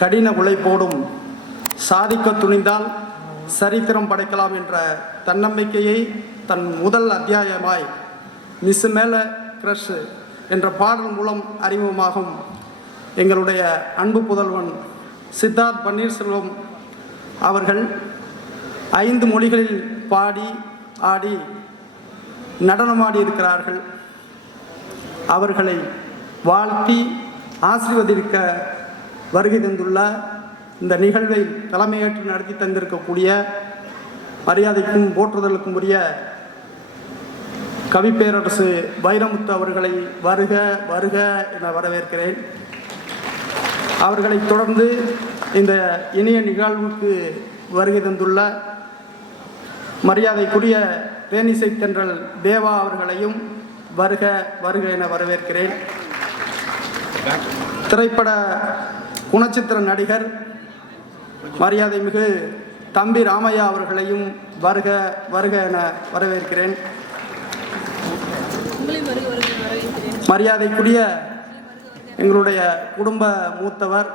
கடின உழைப்போடும் சாதிக்க துணிந்தால் சரித்திரம் படைக்கலாம் என்ற தன்னம்பிக்கையை தன் முதல் அத்தியாயமாய் மிஸ் மேல கிரஷ் என்ற பாடல் மூலம் அறிமுகமாகும் எங்களுடைய அன்பு புதல்வன் சித்தார்த் பன்னீர்செல்வம் அவர்கள் 5 மொழிகளில் பாடி ஆடி நடனமாடி இருக்கிறார்கள். அவர்களை வாழ்த்தி ஆசீர்வதிக்க வருகை தந்துள்ள இந்த நிகழ்வை தலைமையேற்று நடத்தி தந்திருக்கக்கூடிய மரியாதைக்கும் போற்றுதலுக்கும் உரிய கவிப்பேரரசு வைரமுத்து அவர்களை வருக வருக என வரவேற்கிறேன். அவர்களை தொடர்ந்து இந்த இனிய நிகழ்வுக்கு வருகை தந்துள்ள மரியாதைக்குரிய தேனிசை தென்றல் தேவா அவர்களையும் வருக வருக என வரவேற்கிறேன். திரைப்பட குணச்சித்திர நடிகர் மரியாதை மிகு தம்பி ராமையா அவர்களையும் வருக வருக என வரவேற்கிறேன். மரியாதைக்குரிய எங்களுடைய குடும்ப மூத்தவர்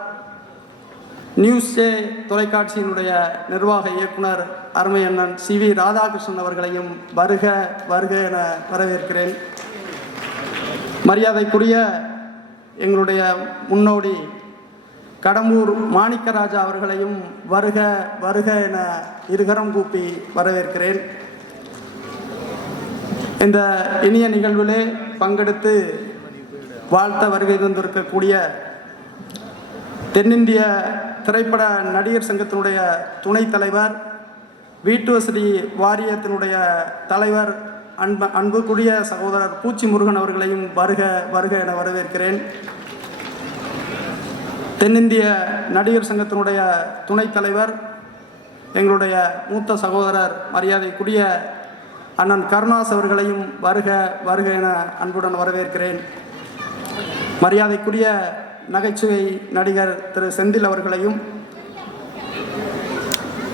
நியூஸ் ஏ தொலைக்காட்சியினுடைய நிர்வாக இயக்குனர் அருமை அண்ணன் CV ராதாகிருஷ்ணன் அவர்களையும் வருக வருக என வரவேற்கிறேன். மரியாதைக்குரிய எங்களுடைய முன்னோடி கடம்பூர் மாணிக்கராஜா அவர்களையும் வருக வருக என இருகரம் கூப்பி வரவேற்கிறேன். இந்த இனிய நிகழ்விலே பங்கெடுத்து வாழ்த்த வருகை தந்திருக்கக்கூடிய தென்னிந்திய திரைப்பட நடிகர் சங்கத்தினுடைய துணைத் தலைவர், வீட்டு வசதி வாரியத்தினுடைய தலைவர் அன்புக்குரிய சகோதரர் பூச்சி முருகன் அவர்களையும் வருக வருக என வரவேற்கிறேன். தென்னிந்திய நடிகர் சங்கத்தினுடைய துணைத் தலைவர் எங்களுடைய மூத்த சகோதரர் மரியாதைக்குரிய அண்ணன் கருணாஸ் அவர்களையும் வருக வருக என அன்புடன் வரவேற்கிறேன். மரியாதைக்குரிய நகைச்சுவை நடிகர் திரு செந்தில் அவர்களையும்,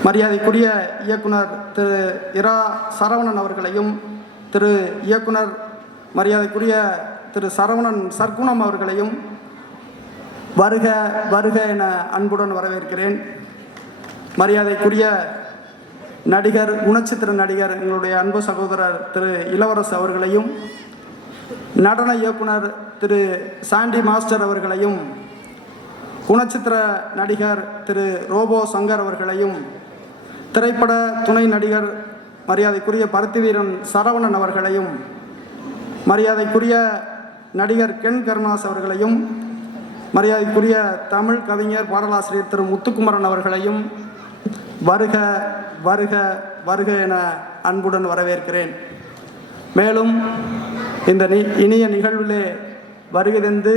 மரியாதைக்குரிய இயக்குனர் திரு இரா சரவணன் அவர்களையும், திரு இயக்குனர் மரியாதைக்குரிய திரு சரவணன் சர்க்குணம் அவர்களையும் வருக வருக என அன்புடன் வரவேற்கிறேன். மரியாதைக்குரிய நடிகர் குணச்சித்திர நடிகர் எங்களுடைய அன்பு சகோதரர் திரு இளவரசு அவர்களையும், நடன இயக்குனர் திரு சாண்டி மாஸ்டர் அவர்களையும், குணச்சித்திர நடிகர் திரு ரோபோ சங்கர் அவர்களையும், திரைப்பட துணை நடிகர் மரியாதைக்குரிய பருத்திவீரன் சரவணன் அவர்களையும், மரியாதைக்குரிய நடிகர் கென் கருணாஸ் அவர்களையும், மரியாதைக்குரிய தமிழ் கவிஞர் பாடலாசிரியர் திரு முத்துக்குமரன் அவர்களையும் வருக வருக வருக என அன்புடன் வரவேற்கிறேன். மேலும் இந்த இனிய நிகழ்விலே வருகை தந்து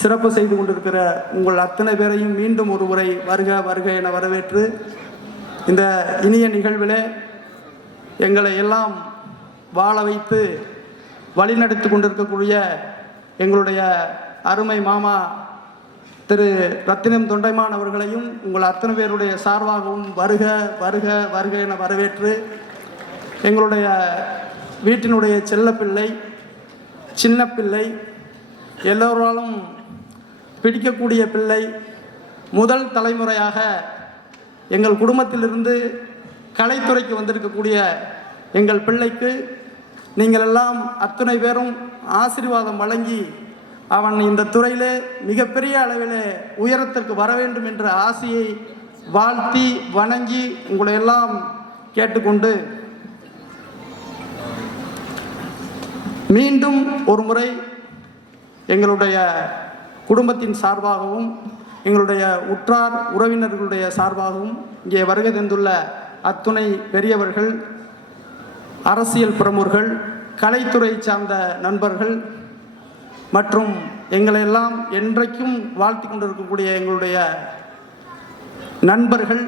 சிறப்பு செய்து கொண்டிருக்கிற உங்கள் அத்தனை பேரையும் மீண்டும் ஒரு முறை வருக வருக என வரவேற்று இந்த இனிய நிகழ்விலே எங்களை எல்லாம் வாழ வைத்து வழிநடத்தி கொண்டிருக்கக்கூடிய எங்களுடைய அருமை மாமா திரு ரத்தினம் தொண்டைமான் அவர்களையும் உங்கள் அத்தனை பேருடைய சார்பாகவும் வருக வருக வருக என வரவேற்று எங்களுடைய வீட்டினுடைய செல்லப்பிள்ளை சின்ன பிள்ளை எல்லோராலும் பிடிக்கக்கூடிய பிள்ளை முதல் தலைமுறையாக எங்கள் குடும்பத்திலிருந்து கலைத்துறைக்கு வந்திருக்கக்கூடிய எங்கள் பிள்ளைக்கு நீங்கள் எல்லாம் அத்தனை பேரும் ஆசீர்வாதம் வழங்கி அவன் இந்த துறையிலே மிகப்பெரிய அளவிலே உயரத்திற்கு வர வேண்டும் என்ற ஆசையை வாழ்த்தி வணங்கி உங்களை எல்லாம் கேட்டுக்கொண்டு மீண்டும் ஒரு முறை எங்களுடைய குடும்பத்தின் சார்பாகவும் எங்களுடைய உற்றார் உறவினர்களுடைய சார்பாகவும் இங்கே வருகை தந்துள்ள அத்துணை பெரியவர்கள், அரசியல் பிரமுகர்கள், கலைத்துறை சார்ந்த நண்பர்கள் மற்றும் எங்களை எல்லாம் என்றைக்கும் வாழ்த்தி கொண்டிருக்கக்கூடிய எங்களுடைய நண்பர்கள்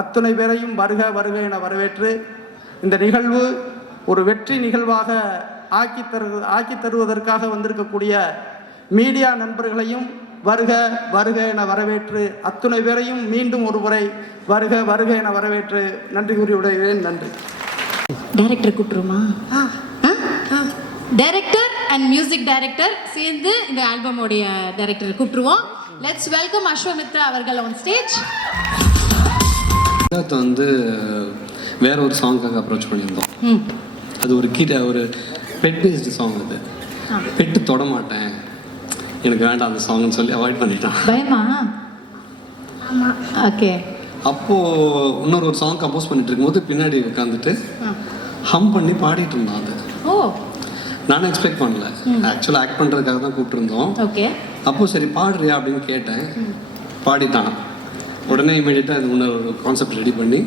அத்துணை பேரையும் வருக வருக என வரவேற்று இந்த நிகழ்வு ஒரு வெற்றி நிகழ்வாக ஆக்கி தருவதற்காக வந்திருக்கக்கூடிய மீடியா நண்பர்களையும் வருக வருக என வரவேற்று அத்துணை பேரையும் மீண்டும் ஒரு முறை வருக வருக என வரவேற்று நன்றி கூறி விடுகிறேன். நன்றி. டைரக்டர் கூப்பிட்டுருமா? டைரக்டர் அண்ட் மியூசிக் டைரக்டர் சேர்ந்து இந்த ஆல்பமோடைய டைரக்டர் கூப்பிட்டுருவோம். லெட்ஸ் வெல்கம் அஸ்வமித்ரா அவர்கள் ஆன் ஸ்டேஜ். சித்தார்த் வந்து வேற ஒரு சாங்காக அப்ரோச் பண்ணியிருந்தோம். அது ஒரு பெட் பேஸ்டு சாங். அது பெட்டு தொட மாட்டேன், எனக்கு வேண்டாம் அந்த சாங்னு சொல்லி அவாய்ட் பண்ணிட்டான். பயமா? ஓகே. அப்போது இன்னொரு சாங் கம்போஸ் பண்ணிட்டு இருக்கும்போது பின்னாடி உட்காந்துட்டு ஹம் பண்ணி பாடிட்டு இருந்தான். அது நானும் எக்ஸ்பெக்ட் பண்ணல. ஆக்சுவலாக ஆக்ட் பண்ணுறதுக்காக தான் கூப்பிட்டுருந்தோம். ஓகே. அப்போது சரி பாடுறியா அப்படின்னு கேட்டேன். பாடிட்டான். உடனே இமீடியட்டாக இது இன்னொரு கான்செப்ட் ரெடி பண்ணி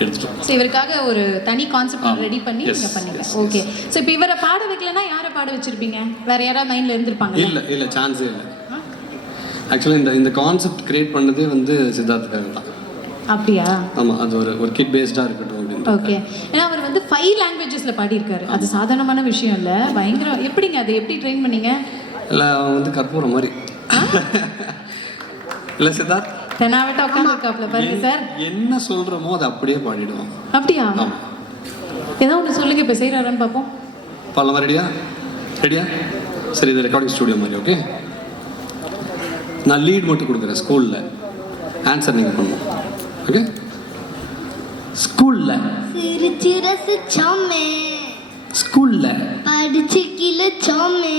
எடுத்துட்டோம். ஸோ இவருக்காக ஒரு தனி கான்செப்ட் ரெடி பண்ணி இங்கே பண்ணீங்க. ஓகே. ஸோ இப்போ இவரை பாட வைக்கலன்னா யாரை பாட வச்சிருப்பீங்க? வேற யாராவது மைண்டில் இருந்திருப்பாங்க? இல்லை சான்ஸே இல்லை. ஆக்சுவலாக இந்த கான்செப்ட் கிரியேட் பண்ணதே வந்து சித்தார்த்துக்காக தான். அப்படியா? ஆமாம், அது ஒரு கிட் பேஸ்டாக இருக்கட்டும் அப்படின்னு. ஓகே. ஏன்னா அவர் வந்து 5 லாங்குவேஜஸில் பாடியிருக்காரு. அது சாதாரணமான விஷயம் இல்லை, பயங்கரம். எப்படிங்க அதை எப்படி ட்ரெயின் பண்ணீங்க? இல்லை, அவன் வந்து கற்பூரம் மாதிரி. இல்லை சித்தார்த் தெனாவட்ட உட்காந்துருக்காப்ல பாருங்க சார். என்ன சொல்கிறோமோ அதை அப்படியே பாடிடுவோம். அப்படியா? ஏதோ ஒன்று சொல்லுங்க, இப்போ செய்கிறாரான்னு பார்ப்போம். பாடலாமா? ரெடியா? சரி, இது ரெக்கார்டிங் ஸ்டூடியோ மாதிரி. ஓகே, நான் லீட் மட்டும் கொடுக்குறேன். ஸ்கூலில் ஆன்சர் நீங்கள் பண்ணுவோம். ஓகே. ஸ்கூலில் சிரிச்சு ரசிச்சோமே, ஸ்கூலில் படிச்சு கிழிச்சோமே,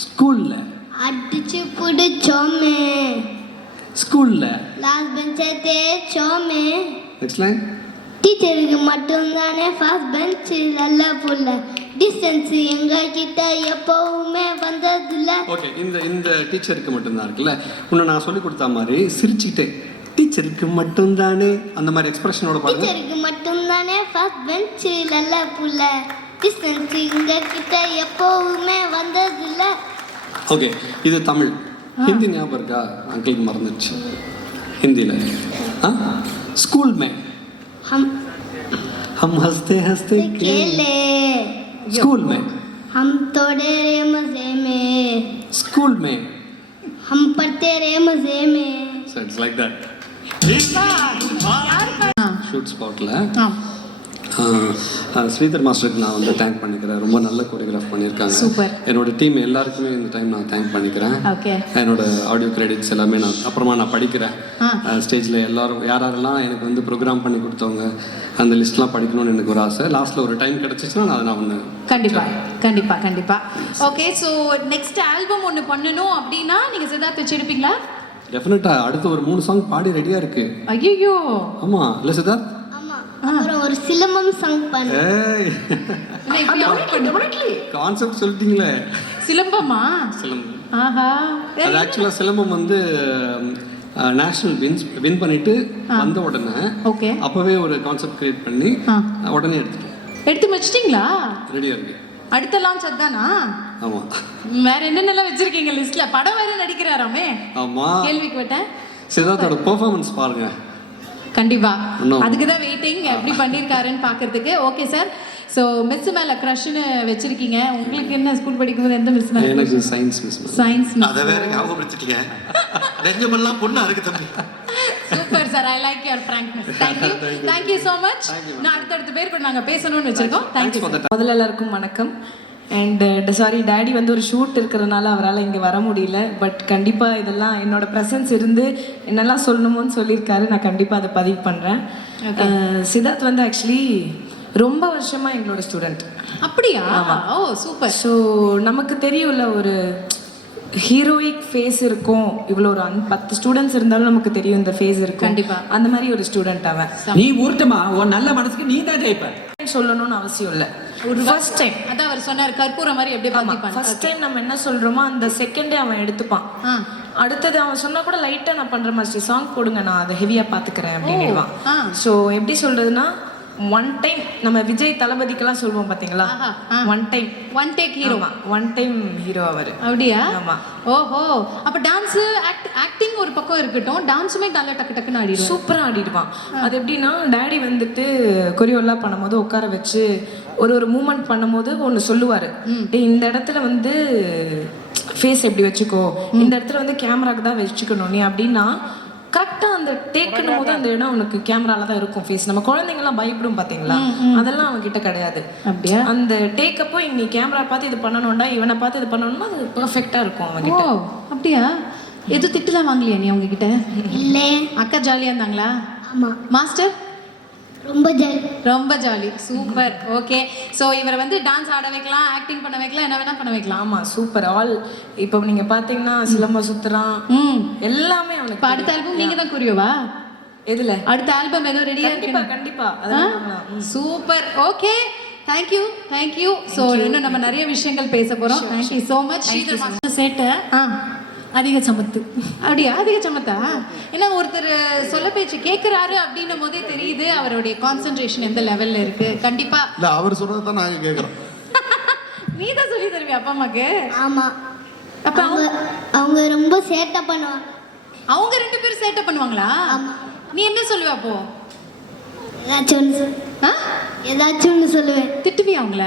ஸ்கூலில் அடிச்சு புடிச்சோமே, ஸ்கூலில் லாஸ்ட் பெஞ்சை தேய்ச்சோமே. Next line. டீச்சருக்கு மட்டும்தானே ஃபர்ஸ்ட் பெஞ்ச், நல்ல புள்ள டிஸ்டன்ஸ் எங்க கிட்ட எப்பவுமே வந்ததில்ல. ஓகே, இந்த டீச்சருக்கு மட்டும்தான் இருக்குல்ல. இன்னும் நான் சொல்லி கொடுத்த மாதிரி சிரிச்சுக்கிட்டே டீச்சருக்கு மட்டும்தானே அந்த மாதிரி எக்ஸ்பிரஷனோட பாருங்க. டீச்சருக்கு மட்டும்தானே ஃபர்ஸ்ட் பெஞ்ச், நல்ல புள்ள டிஸ்டன்ஸ் எங்க கிட்ட எப்பவுமே வந்ததில்ல. ஓகே, இது தமிழ். ஹிந்தி ஞாபகம் இருக்கா? அங்கிளுக்கு மறந்துடுச்சு ஹிந்தியில். स्कूल में हम हंसते हंसते खेले, स्कूल में हम तोड़े रे मजे में, स्कूल में हम पढ़ते रे मजे में. So it's like that. Shoot ஸ்பாட்டில் ஸ்ரீதர் மாஸ்டருக்கு நான் வந்து தேங்க் பண்ணிக்கிறேன். ரொம்ப நல்ல கோரியோகிராஃப் பண்ணியிருக்காங்க. சூப்பர். என்னோட டீம் எல்லாருக்குமே இந்த டைம் நான் தேங்க் பண்ணிக்கிறேன். ஓகே. என்னோட ஆடியோ கிரெடிட்ஸ் எல்லாமே நான் அப்புறமா நான் படிக்கிறேன். ஸ்டேஜில் எல்லாரும் யாரெல்லாம் எனக்கு வந்து ப்ரோக்ராம் பண்ணி கொடுத்தவங்க அந்த லிஸ்ட்லாம் படிக்கணும்னு எனக்கு ஒரு ஆசை. லாஸ்ட்டில் ஒரு டைம் கிடச்சிச்சுன்னா நான் ஒன்று கண்டிப்பாக. ஓகே. ஸோ நெக்ஸ்ட் ஆல்பம் ஒன்று பண்ணணும் அப்படின்னா நீங்கள் சித்தார்த் வச்சுருப்பீங்களா? டெஃபினட்டாக. அடுத்து ஒரு 3 சாங் பாடி ரெடியாக இருக்கு. ஐயோ. ஆமாம், இல்லை சித்தார்த்? அப்புறம் ஒரு சிலம்பம் சாங் பண்ண. கான்செப்ட் சொல்லிட்டீங்களே. சிலம்பமா? சிலம்பம். ஆஹா. அது ஆக்சுவலாக சிலம்பம் வந்து நேஷனல் வின் பண்ணிட்டு வந்த உடனே ஓகே அப்போவே ஒரு கான்செப்ட் கிரியேட் பண்ணி உடனே எடுத்து வச்சிட்டீங்களா? ரெடியாக இருக்கு. அடுத்த லான்ச் அதானா? ஆமாம். வேற என்னென்னலாம் வச்சிருக்கீங்க லிஸ்ட்ல? படம் வேற நடிக்கிறாராமே. ஆமாம், கேள்விப்பட்டேன். சித்தார்த்தோட பெர்ஃபார்மன்ஸ் பாருங்க. கண்டிப்பா, அதுக்கு தான் வெயிட்டிங் எப்படி பண்ணியிருக்காருன்னு பார்க்கறதுக்கு. Okay sir. ஸோ மிஸ் மேலே க்ரஷ்னு வச்சிருக்கீங்க. உங்களுக்கு என்ன ஸ்கூல் படிக்கும்போது எந்த மிஸ் மேலே? எனக்கு சயின்ஸ் மிஸ். Science miss. அதை வேற ஞாபகப்படுத்திட்டீங்க. நெஞ்சமெல்லாம் பொண்ணா இருக்கு தம்பி. Super sir, I like your frankness. Thank you so much. நான் அடுத்தடுத்த பேர் கூட நாங்கள் பேசணும்னு வச்சிருக்கோம். தேங்க்யூ. முதல்ல எல்லாருக்கும் வணக்கம். அண்ட் சாரி, டேடி வந்து ஒரு ஷூட் இருக்கிறதுனால அவரால் இங்கே வர முடியல. பட் கண்டிப்பாக இதெல்லாம் என்னோட ப்ரெசன்ஸ் இருந்து என்னெல்லாம் சொல்லணுமோன்னு சொல்லியிருக்காரு. நான் கண்டிப்பாக அதை பதிவு பண்ணுறேன். சித்தார்த் வந்து ஆக்சுவலி ரொம்ப வருஷமாக எங்களோட ஸ்டூடெண்ட். அப்படியா? ஓ சூப்பர். ஸோ நமக்கு தெரியும்ல, ஒரு ஹீரோயிக் ஃபேஸ் இருக்கும். இவ்வளோ ஒரு 10 ஸ்டூடெண்ட்ஸ் இருந்தாலும் நமக்கு தெரியும் இந்த ஃபேஸ் இருக்கும். கண்டிப்பாக. அந்த மாதிரி ஒரு ஸ்டூடெண்ட் அவன். நீ ஊர்ட்டமா உன் நல்ல மனசுக்கு நீ தான் ஜெயிப்ப. சொல்லணும்னு அவசியம் இல்லை. ஒரு ஃபர்ஸ்ட் டைம் அதான் அவர் சொன்னார், கற்பூரம் மாதிரி எப்படி பார்த்திப்பான். ஃபர்ஸ்ட் டைம் நம்ம என்ன சொல்கிறோமோ அந்த செகண்டே அவன் எடுத்துப்பான். அடுத்தது அவன் சொன்னா கூட லைட்டாக நான் பண்ணுற மாதிரி சாங் போடுங்க, நான் அதை ஹெவியாக பார்த்துக்கிறேன் அப்படின்னுவான். ஸோ எப்படி சொல்கிறதுனா, ஒன் டைம் நம்ம விஜய் தளபதிக்கெல்லாம் சொல்லுவோம் பார்த்தீங்களா, one take hero, one time hero அவர். அப்படியா? ஆமாம். ஓஹோ. அப்போ டான்ஸு ஆக்டிங் ஒரு பக்கம் இருக்கட்டும், டான்ஸுமே நல்லா டக்குன்னு ஆடிடுவான். சூப்பராக ஆடிடுவான். அது எப்படின்னா, டேடி வந்துட்டு கொரியோலாம் பண்ணும்போது உட்கார வச்சு ஒரு மூமெண்ட் பண்ணும்போது ஒன்று சொல்லுவார், இந்த இடத்துல வந்து ஃபேஸ் எப்படி வச்சுக்கோ, இந்த இடத்துல வந்து கேமராக்கு தான் வச்சுக்கணும் நீ அப்படின்னா, கரெக்டாக அந்த டேக்குன்னும் போது அந்த இடம் உனக்கு கேமரால தான் இருக்கும் ஃபேஸ். நம்ம குழந்தைங்கலாம் பயப்படும் பார்த்தீங்களா, அதெல்லாம் அவன் கிட்ட கிடையாது. அப்படியா? அந்த டேக்கப்போ நீ கேமரா பார்த்து இது பண்ணணும்டா, இவனை பார்த்து இது பண்ணணும்னா அது பெர்ஃபெக்டாக இருக்கும் அவன் கிட்ட. அப்படியா? எதுவும் திட்டுலாம் வாங்கலையா நீ அவங்க கிட்ட? இல்லை. அக்கா ஜாலியா இருந்தாங்களா? ஆமா. மாஸ்டர் ரொம்ப ஜாலி. ரொம்ப ஜாலி. சூப்பர். ஓகே. ஸோ இவரை வந்து டான்ஸ் ஆட வைக்கலாம், ஆக்டிங் பண்ண வைக்கலாம், என்ன வேணா பண்ண வைக்கலாம். ஆமா சூப்பர். ஆல் இப்போ நீங்க பாத்தீங்கன்னா சிலம்ப சுத்துறான், எல்லாமே அவனுக்கு. இப்போ அடுத்த ஆல்பம் நீங்க தான் குறியோவா? எதுல? அடுத்த ஆல்பம் ஏதோ ரெடியா கண்டிப்பா இருக்கு. கண்டிப்பா. சூப்பர். Okay, thank you. ஸோ இன்னும் நம்ம நிறைய விஷயங்கள் பேச போறோம். Thank you so much. சேட்டை அதிக சமத்து. அப்படியா? அதிக சமத்தா? ஏன்னா ஒருத்தர் சொல்ல பேச்சு கேட்குறாரு அப்படின்னும் போதே தெரியுது அவருடைய கான்சென்ட்ரேஷன் எந்த லெவல்ல இருக்கு. கண்டிப்பா இல்ல அவர் சொல்றதை தான் நாங்க கேட்கறோம். நீ தான் சொல்லி தருவியா அப்பா அம்மாக்கு? ஆமா. அப்ப அவங்க ரொம்ப சேட்டை பண்ணுவாங்க. அவங்க 2 பேரும் சேட்டை பண்ணுவாங்களா? நீ என்ன சொல்லுவ அப்போ? ஏதாச்சும் ஒன்று சொல்லுவேன். திட்டுவியா அவங்கள?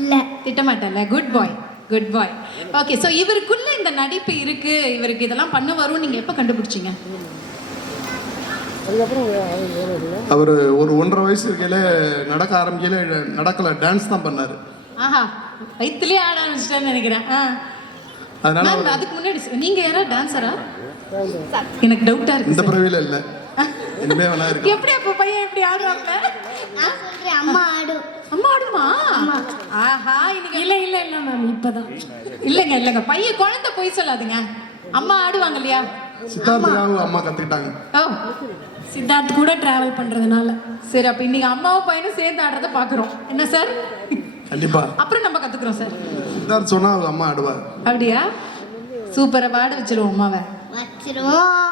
இல்ல, திட்ட மாட்டல. குட் பாய். ஓகே. ஸோ இவருக்குள்ள இந்த நடிப்பு இருக்கு, இவருக்கு இதெல்லாம் பண்ண வரும், நீங்க எப்ப கண்டுபிடிச்சீங்க? அவர் ஒரு 1.5 வயசு இருக்கையில நடக்க ஆரம்பிக்கல, நடக்கல, டான்ஸ் தான் பண்ணாரு. ஆஹா, வயிற்றுலயே ஆட ஆரம்பிச்சிட்டேன்னு நினைக்கிறேன். அதனால மேம் அதுக்கு முன்னாடி நீங்க யாரா டான்ஸரா? எனக்கு டவுட்டா இருக்கு. இந்த பிறவில இல்ல, இனிமே வேணா இருக்கு. எப்படி அப்போ பையன் எப்படி ஆடுவாங்க? நான் சொல்றேன், அம்மா ஆடும். அம்மா ஆடுமா? ஆஹா, இன்னைக்கு இல்ல மேம், இப்பதான். இல்லைங்க பையன் குழந்தை போய் சொல்லாதுங்க. அம்மா ஆடுவாங்க இல்லையா? சித்தார்த்துக்காக அம்மா கத்துக்கிட்டாங்க. ஓ, சித்தார்த் கூட டிராவல் பண்றதுனால. சரி, அப்ப இன்னைக்கு அம்மாவும் பையனும் சேர்ந்து ஆடுறத பாக்குறோம். என்ன சார்? கண்டிப்பா. அப்புறம் நம்ம கத்துக்கிறோம் சார். சித்தார்த் சொன்னா அவங்க அம்மா ஆடுவார். அப்படியா? சூப்பரா பாட வச்சிருவோம் அம்மாவை. வச்சிருவோம்.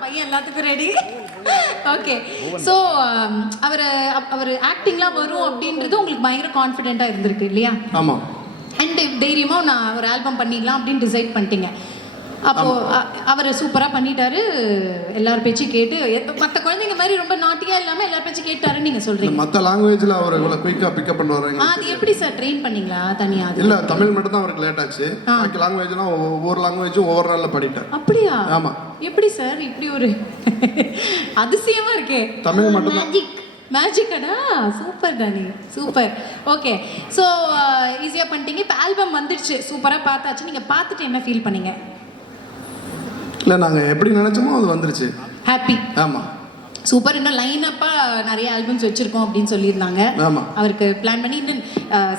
பையன் எல்லாத்துக்கும் ரெடி. ஓகே. ஸோ அவர் ஆக்டிங்லாம் வரும் அப்படின்றது உங்களுக்கு பயங்கர கான்ஃபிடென்ட்டாக இருந்திருக்கு இல்லையா? ஆமாம். அண்ட் தைரியமாக நான் ஒரு ஆல்பம் பண்ணிடலாம் அப்படின்னு டிசைட் பண்ணிட்டீங்க. அப்போ அவர் சூப்பராக பண்ணிட்டாரு, எல்லார் பேச்சும் கேட்டு. மற்ற குழந்தைங்க மாதிரி ரொம்ப நாட்டியாக இல்லாமல் எல்லார் பேச்சும் கேட்டாருன்னு நீங்கள் சொல்கிறீங்க. மற்ற லாங்குவேஜில் அவர் இவ்வளோ குயிக்காக பிக்கப் பண்ணுவாங்க. அது எப்படி சார் ட்ரெயின் பண்ணீங்களா தனியாக? இல்லை, தமிழ் மட்டும் தான் அவருக்கு லேட் ஆச்சு. பாக்கி லாங்குவேஜ்லாம் ஒவ்வொரு லாங்குவேஜும் ஒவ்வொரு நாளில் படிட்டார். அப்படியா? ஆமாம். எப்படி சார் இப்படி ஒரு அதிசயமா இருக்கே? தமிழ் மட்டும் மேஜிக்கடா? Super Danny, super. Okay. So ஈஸியாக பண்ணிட்டீங்க. இப்போ ஆல்பம் வந்துடுச்சு, சூப்பராக பார்த்தாச்சு. நீங்கள் பார்த்துட்டு என்ன ஃபீல் பண்ணீங்க? இல்லை, நாங்கள் எப்படி நினச்சோமோ அது வந்துருச்சு. ஹாப்பி? ஆமாம். சூப்பர். இன்னும் லைனப்பாக நிறைய ஆல்பம்ஸ் வச்சுருக்கோம் அப்படின்னு சொல்லியிருந்தாங்க. ஆமாம். அவருக்கு பிளான் பண்ணி இன்னும்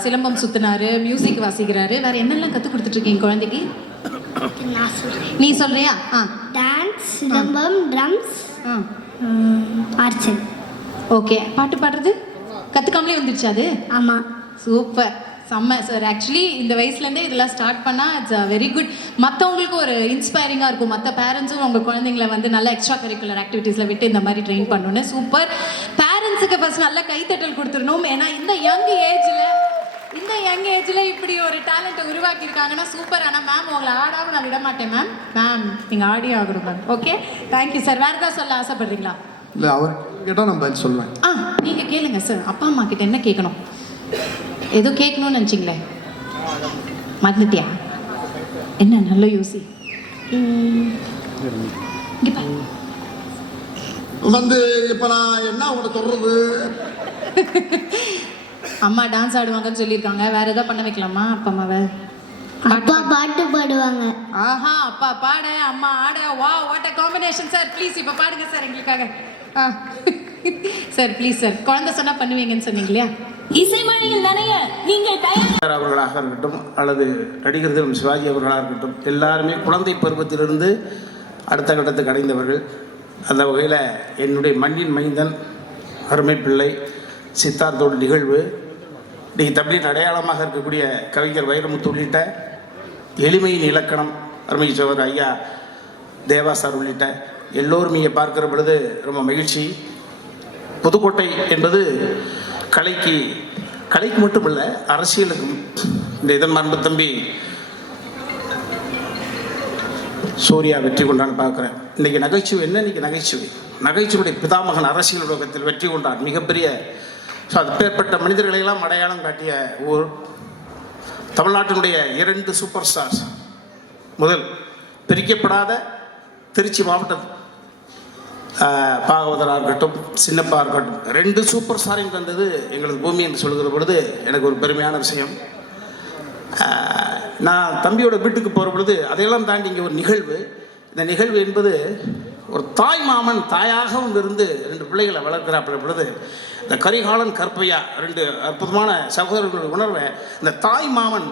சிலம்பம் சுற்றினாரு, மியூசிக் வாசிக்கிறாரு. வேறு என்னெல்லாம் கற்றுக் கொடுத்துட்ருக்கீங்க குழந்தைக்கு? நான் சொல்றேன். நீ சொல்றியா? Dance, silambam, drums, archery. Okay. பாட்டு பாடுறது கற்றுக்காமலே வந்துடுச்சு அது? ஆமாம். சூப்பர், செம்ம சார். ஆக்சுவலி இந்த வயசுலேருந்தே இதெல்லாம் ஸ்டார்ட் பண்ணால் இட்ஸ் வெரி குட். மற்றவங்களுக்கு ஒரு இன்ஸ்பைரிங்காக இருக்கும். மற்ற பேரண்ட்ஸும் உங்கள் குழந்தைங்களை வந்து நல்ல எக்ஸ்ட்ரா கரிக்குலர் ஆக்டிவிட்டீஸில் விட்டு இந்த மாதிரி ட்ரெயின் பண்ணணுன்னு. சூப்பர். பேரண்ட்ஸுக்கு ஃபர்ஸ்ட் நல்ல கைத்தட்டல் கொடுத்துடணும். ஏன்னா இந்த யங் ஏஜில் இப்படி ஒரு டேலண்ட்டை உருவாக்கியிருக்காங்கன்னா சூப்பர். ஆனால் மேம் உங்களை ஆடாமல் நான் விட மாட்டேன் மேம் நீங்கள் ஆடி ஆகணும் மேம். Okay, thank you sir. வேறு ஏதாவது சொல்ல ஆசைப்படுறீங்களா? இல்லை, அவர் கேட்டால் நான் பதில் சொல்லுவேன். நீங்கள் கேளுங்க சார். அப்பா அம்மா கிட்ட என்ன கேட்கணும்? ஏதோ கேட்கணும்னு நினச்சிங்களே, மறந்துட்டியா? என்ன நல்ல யோசி. வந்து இப்போ நான் என்ன உங்களை சொல்றது? அம்மா டான்ஸ் ஆடுவாங்கன்னு சொல்லியிருக்காங்க. வேற ஏதாவது பண்ண வைக்கலாமா அப்பா அம்மாவை? அப்பா பாட்டு பாடுவாங்க. ஆஹா, அப்பா பாட அம்மா ஆட. வா, what a combination sir. Please இப்போ பாடுங்க சார் எங்களுக்காக. Sir please sir. குழந்தை சொன்னா பண்ணுவீங்கன்னு சொன்னீங்க இல்லையா? இசைமழையில் நனைய நீங்கள் தயார். அவர்களாக இருக்கட்டும் அல்லது நடிகர் தினம் சிவாஜி அவர்களாக இருக்கட்டும், எல்லாருமே குழந்தை பருவத்திலிருந்து அடுத்த கட்டத்துக்கு அடைந்தவர்கள். அந்த வகையில் என்னுடைய மண்ணின் மைந்தன் அருமை பிள்ளை சித்தார்த்தோட நிகழ்வு இன்றைக்கி தமிழின் அடையாளமாக இருக்கக்கூடிய கவிஞர் வைரமுத்து உள்ளிட்ட எளிமையின் இலக்கணம் அருமை சோதர் ஐயா தேவா சார் உள்ளிட்ட எல்லோரும் இங்கே பார்க்கிற பொழுது ரொம்ப மகிழ்ச்சி. புதுக்கோட்டை என்பது கலைக்கு மட்டுமல்ல, அரசியலுக்கும். இந்த இதன் அன்பு தம்பி சூர்யா வெற்றி கொண்டான்னு பார்க்குறேன். இன்றைக்கி நகைச்சுவை என்ன? இன்றைக்கி நகைச்சுவையுடைய பிதாமகன் அரசியல் உலகத்தில் வெற்றி கொண்டான். மிகப்பெரிய அப்பேற்பட்ட மனிதர்களையெல்லாம் அடையாளம் காட்டிய ஊர் தமிழ்நாட்டினுடைய 2 சூப்பர் ஸ்டார்ஸ். முதல் பிரிக்கப்படாத திருச்சி மாவட்டம் பாகவதராக இருக்கட்டும், சின்னப்பா இருக்கட்டும், 2 சூப்பர் ஸ்டாரையும் தந்தது எங்களது பூமி என்று சொல்கிற பொழுது எனக்கு ஒரு பெருமையான விஷயம். நான் தம்பியோட வீட்டுக்கு போகிற பொழுது அதையெல்லாம் தாண்டி இங்கே ஒரு நிகழ்வு. இந்த நிகழ்வு என்பது ஒரு தாய் மாமன் தாயாகவும் இருந்து 2 பிள்ளைகளை வளர்க்கிறாப்புல பொழுது இந்த கரிகாலன் கற்பையா 2 அற்புதமான சகோதரர்களுடைய உணர்வை இந்த தாய் மாமன்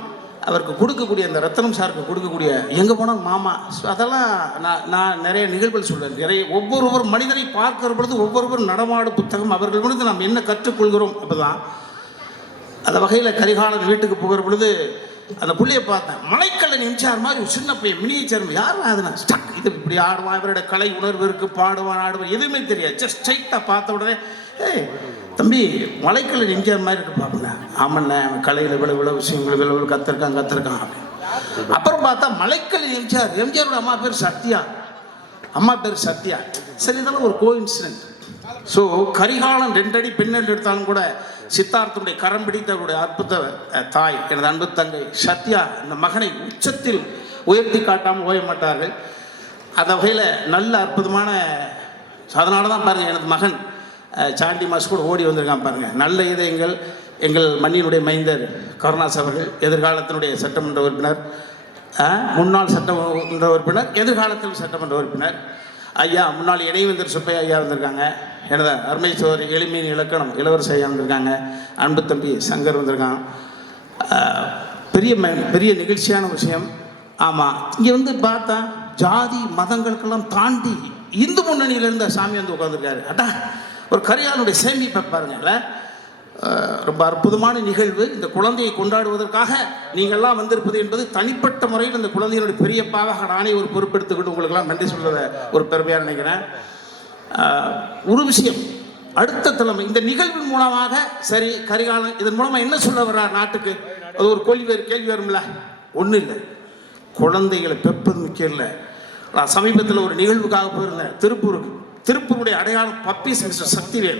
அவருக்கு கொடுக்கக்கூடிய அந்த ரத்தனம் சாருக்கு கொடுக்கக்கூடிய எங்கே போனால் மாமா. ஸோ அதெல்லாம் நான் நிறைய நிகழ்வுகள் சொல்கிறேன். நிறைய ஒவ்வொரு மனிதனை பார்க்கிற பொழுது ஒவ்வொருவரும் நடமாடு புத்தகம் அவர்கள் குறித்து நாம் என்ன கற்றுக்கொள்கிறோம் அப்போதான். அந்த வகையில் கரிகாலன் வீட்டுக்கு போகிற பொழுது அந்த புள்ளையை பார்த்தேன். மலைக்கல்ல எம்ஜிஆர் மாதிரி ஒரு சின்ன பையன் மினியேச்சர். யாரும் அதுனா ஸ்டக் இது இப்படி ஆடுவான், இவரோட கலை உணர்வு இருக்குது, பாடுவான் ஆடுவான் எதுவுமே தெரியாது. ஜஸ்ட் ஸ்ட்ரைட்டாக பார்த்த உடனே ஏய் தம்பி மலைக்கல்ல எம்ஜிஆர் மாதிரி இருக்கு பாப்பண்ணா. ஆமாண்ணே அவன் கலையில் இவ்வளவு விஷயங்கள் இவ்வளவு கத்திருக்கான் அப்படின்னு. அப்புறம் பார்த்தா மலைக்கல்ல எம்ஜிஆரோட அம்மா பேர் சத்யா. சரி இதெல்லாம் ஒரு கோஇன்சிடென்ட். ஸோ கரிகாலன் 2 அடி பின்னல் எடுத்தாலும் கூட சித்தார்த்தனுடைய கரம் பிடித்தவருடைய அற்புத தாய் எனது அன்பு தங்கை சத்யா இந்த மகனை உச்சத்தில் உயர்த்தி காட்டாமல் ஓய மாட்டார்கள். அந்த வகையில் நல்ல அற்புதமான அதனால தான் பாருங்கள் எனது மகன் சாண்டி மாஸ் கூட ஓடி வந்திருக்கான் பாருங்கள். நல்ல இதயங்கள் எங்கள் மண்ணினுடைய மைந்தர் கருணாஸ் அவர்கள் எதிர்காலத்தினுடைய சட்டமன்ற உறுப்பினர், முன்னாள் சட்டமன்ற உறுப்பினர், எதிர்காலத்தில் சட்டமன்ற உறுப்பினர் ஐயா, முன்னாள் இணைவேந்தர் சுப்பையா ஐயா வந்திருக்காங்க. எனது அருமை சோதரி எளிமையின் இலக்கணம் இளவரசி ஐயா வந்திருக்காங்க. அன்பு தம்பி சங்கர் வந்திருக்கான். பெரிய நிகழ்ச்சியான விஷயம். ஆமாம், இங்கே வந்து பார்த்தா ஜாதி மதங்களுக்கெல்லாம் தாண்டி இந்து முன்னணியில் இருந்த சாமி வந்து உட்காந்துருக்காரு. அட்டா ஒரு கரிகாலனுடைய சேமிப்பை பாருங்களேன். ரொம்ப அற்புதமான நிகழ்வு. இந்த குழந்தையை கொண்டாடுவதற்காக நீங்கள்லாம் வந்திருப்பது என்பது தனிப்பட்ட முறையில் இந்த குழந்தையினுடைய பெரியப்பாவாக நானே ஒரு பொறுப்பெடுத்துக்கிட்டு உங்களுக்கெல்லாம் நன்றி சொல்வதை ஒரு பெருமையாக நினைக்கிறேன். ஒரு விஷயம் அடுத்த தலைமை இந்த நிகழ்வின் மூலமாக சரி கரிகாலன் இதன் மூலமாக என்ன சொல்ல வர்றார் நாட்டுக்கு, அது ஒரு கேள்வி வரும்ல. ஒன்றும் இல்லை, குழந்தைகளை பெப்பது முக்கியம் இல்லை. நான் சமீபத்தில் ஒரு நிகழ்வுக்காக போயிருந்தேன் திருப்பூருடைய அடையாளம் பப்பீஸ் மிஸ்டர் சக்திவேல்.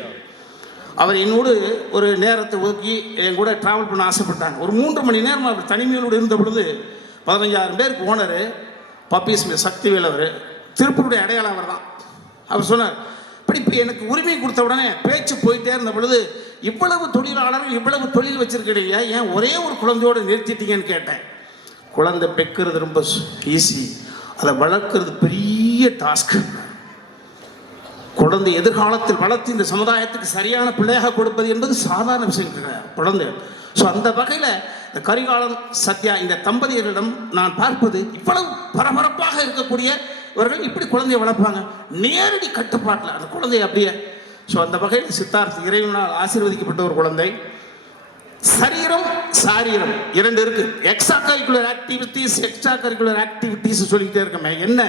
அவர் என்னோடு ஒரு நேரத்தை ஒதுக்கி என் கூட ட்ராவல் பண்ண ஆசைப்பட்டாங்க. ஒரு 3 மணி நேரம் அவர் தனிமையோடு இருந்த பொழுது 15,000 பேருக்கு ஓனரு பப்பீஸ் மிஸ்டர் சக்திவேல். அவர் திருப்பூருடைய அடையாளம் அவர் தான். அவர் சொன்னார், இப்போ எனக்கு உரிமை கொடுத்த உடனே பேச்சு போயிட்டே இருந்த பொழுது இவ்வளவு தொழிலாளர்கள் இவ்வளவு தொழில் வச்சிருக்கிறீங்க, ஏன் ஒரே ஒரு குழந்தையோடு நிறுத்திட்டீங்கன்னு கேட்டேன். குழந்தை பெக்கிறது ரொம்ப ஈஸி, அதை வளர்க்குறது பெரிய டாஸ்க். குழந்தை எதிர்காலத்தில் வளர்த்து இந்த சமுதாயத்துக்கு சரியான பிள்ளையாக கொடுப்பது என்பது சாதாரண விஷயம் கிடையாது குழந்தை. ஸோ அந்த வகையில் இந்த கரிகாலன் சத்யா இந்த தம்பதியரிடம் நான் பார்ப்பது இவ்வளவு பரபரப்பாக இருக்கக்கூடியவர்கள் இப்படி குழந்தையை வளர்ப்பாங்க நேரடி கட்டுப்பாட்டில் அந்த குழந்தை அப்படியே. ஸோ அந்த வகையில் சித்தார்த்த இறைவனால் ஆசீர்வதிக்கப்பட்ட ஒரு குழந்தை. சரீரம் சாரீரம் 2 இருக்கு. எக்ஸ்ட்ரா கரிக்குலர் ஆக்டிவிட்டிஸ் சொல்லிக்கிட்டே இருக்கமே, என்ன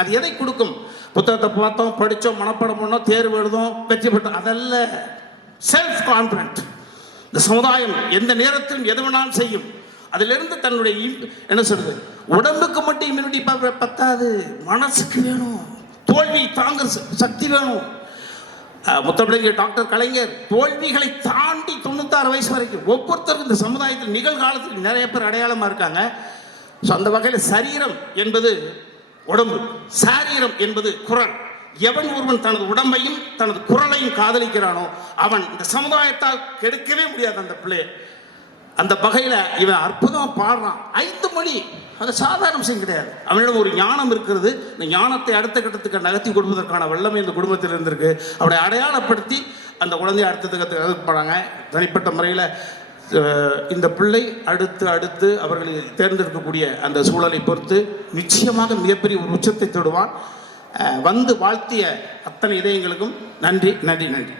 அது எதை கொடுக்கும்? புத்தகத்தை பார்த்தோம், படித்தோம், மனப்பாடம் பண்ணோம், தேர்வு எழுதோம், வெற்றி பெற்றோம், அதல்ல. Self confident. இந்த சமுதாயம் எந்த நேரத்திலும் எது வேணாலும் செய்யும். அதிலிருந்து தன்னுடைய என்ன சொல்றது, உடம்புக்கு மட்டும் இம்யூனிட்டி பவர் பத்தாது, மனசுக்கு வேணும், தோல்வி தாங்குற சக்தி வேணும். முத்தமிழர் டாக்டர் கலைஞர் தோல்விகளை தாண்டி 96 வயசு வரைக்கும் ஒவ்வொருத்தருக்கும் இந்த சமுதாயத்தில் நிகழ்காலத்தில் நிறைய பேர் அடையாளமாக இருக்காங்க. ஸோ அந்த வகையில் சரீரம் என்பது உடம்பு, சாரீரம் என்பது குரல். எவன் ஒருவன் தனது உடம்பையும் தனது குரலையும் காதலிக்கிறானோ அவன் இந்த சமுதாயத்தால் கெடுக்கவே முடியாது அந்த பிள்ளை. அந்த வகையில் இவன் அற்புதமாக பாடுறான். 5 மொழி, அது சாதாரண விஷயம் கிடையாது. அவனிடம் ஒரு ஞானம் இருக்கிறது. இந்த ஞானத்தை அடுத்த கட்டத்துக்கு நகர்த்தி கொடுப்பதற்கான வல்லமை இந்த குடும்பத்தில் இருந்திருக்கு. அவரை அடையாளப்படுத்தி அந்த குழந்தைய அடுத்த கட்டத்துக்கு போனாங்க. தனிப்பட்ட முறையில் இந்த பிள்ளை அடுத்து அவர்களை தேர்ந்தெடுக்கக்கூடிய அந்த சூழலை பொறுத்து நிச்சயமாக மிகப்பெரிய ஒரு உச்சத்தை தொடுவான். வந்து வாழ்த்திய அத்தனை இதயங்களுக்கும் நன்றி நன்றி நன்றி.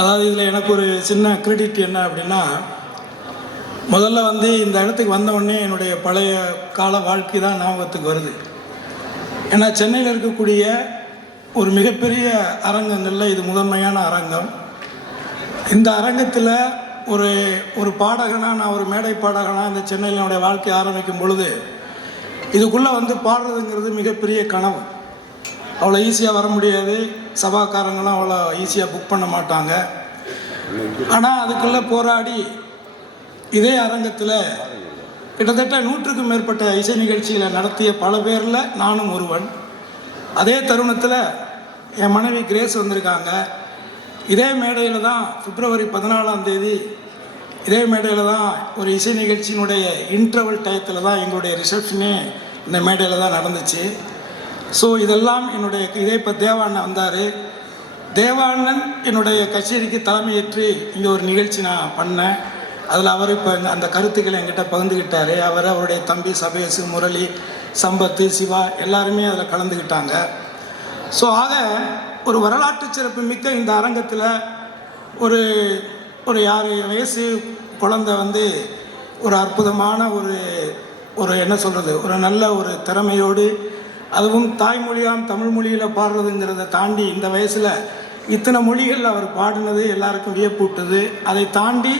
அதாவது இதில் எனக்கு ஒரு சின்ன கிரெடிட் என்ன அப்படின்னா, முதல்ல இந்த இடத்துக்கு வந்த உடனே என்னுடைய பழைய கால வாழ்க்கை தான் ஞாபகத்துக்கு வருது. ஏன்னா சென்னையில் இருக்கக்கூடிய ஒரு மிகப்பெரிய அரங்கங்களில் இது முதன்மையான அரங்கம். இந்த அரங்கத்தில் ஒரு பாடகனாக நான் ஒரு மேடை பாடகனாக இந்த சென்னையில் என்னுடைய வாழ்க்கை ஆரம்பிக்கும் பொழுது இதுக்குள்ளே பாடுறதுங்கிறது மிகப்பெரிய கனவு. அவ்வளோ ஈஸியாக வர முடியாது, சபாக்காரங்களாம் அவ்வளோ ஈஸியாக புக் பண்ண மாட்டாங்க. ஆனால் அதுக்குள்ளே போராடி இதே அரங்கத்தில் கிட்டத்தட்ட 100க்கும் மேற்பட்ட இசை நிகழ்ச்சிகளை நடத்திய பல பேரில் நானும் ஒருவன். அதே தருணத்தில் என் மனைவி கிரேஸ் வந்திருக்காங்க. இதே மேடையில் தான் பிப்ரவரி 14ஆம் தேதி இதே மேடையில் தான் ஒரு இசை நிகழ்ச்சியினுடைய இன்டர்வல் டயத்தில் தான் எங்களுடைய ரிசப்ஷனே இந்த மேடையில் தான் நடந்துச்சு. ஸோ இதெல்லாம் என்னுடைய இதே இப்போ தேவாண்ணன் வந்தார். தேவாண்ணன் என்னுடைய கச்சேரிக்கு தலைமையேற்று இங்கே ஒரு நிகழ்ச்சி நான் பண்ணேன். அதில் அவர் இப்போ அந்த கருத்துக்களை என்கிட்ட பகிர்ந்துக்கிட்டார். அவருடைய தம்பி சபேசு, முரளி, சம்பத்து, சிவா எல்லாருமே அதில் கலந்துக்கிட்டாங்க. ஸோ ஆக ஒரு வரலாற்று சிறப்பு மிக்க இந்த அரங்கத்தில் ஒரு 6 வயசு குழந்தை வந்து ஒரு அற்புதமான ஒரு என்ன சொல்கிறது, ஒரு நல்ல ஒரு திறமையோடு, அதுவும் தாய்மொழியாம் தமிழ் மொழியில் பாடுறதுங்கிறத தாண்டி இந்த வயசில் இத்தனை மொழிகள் அவர் பாடினது எல்லாருக்கும் வியப்பூட்டுது. அதை தாண்டி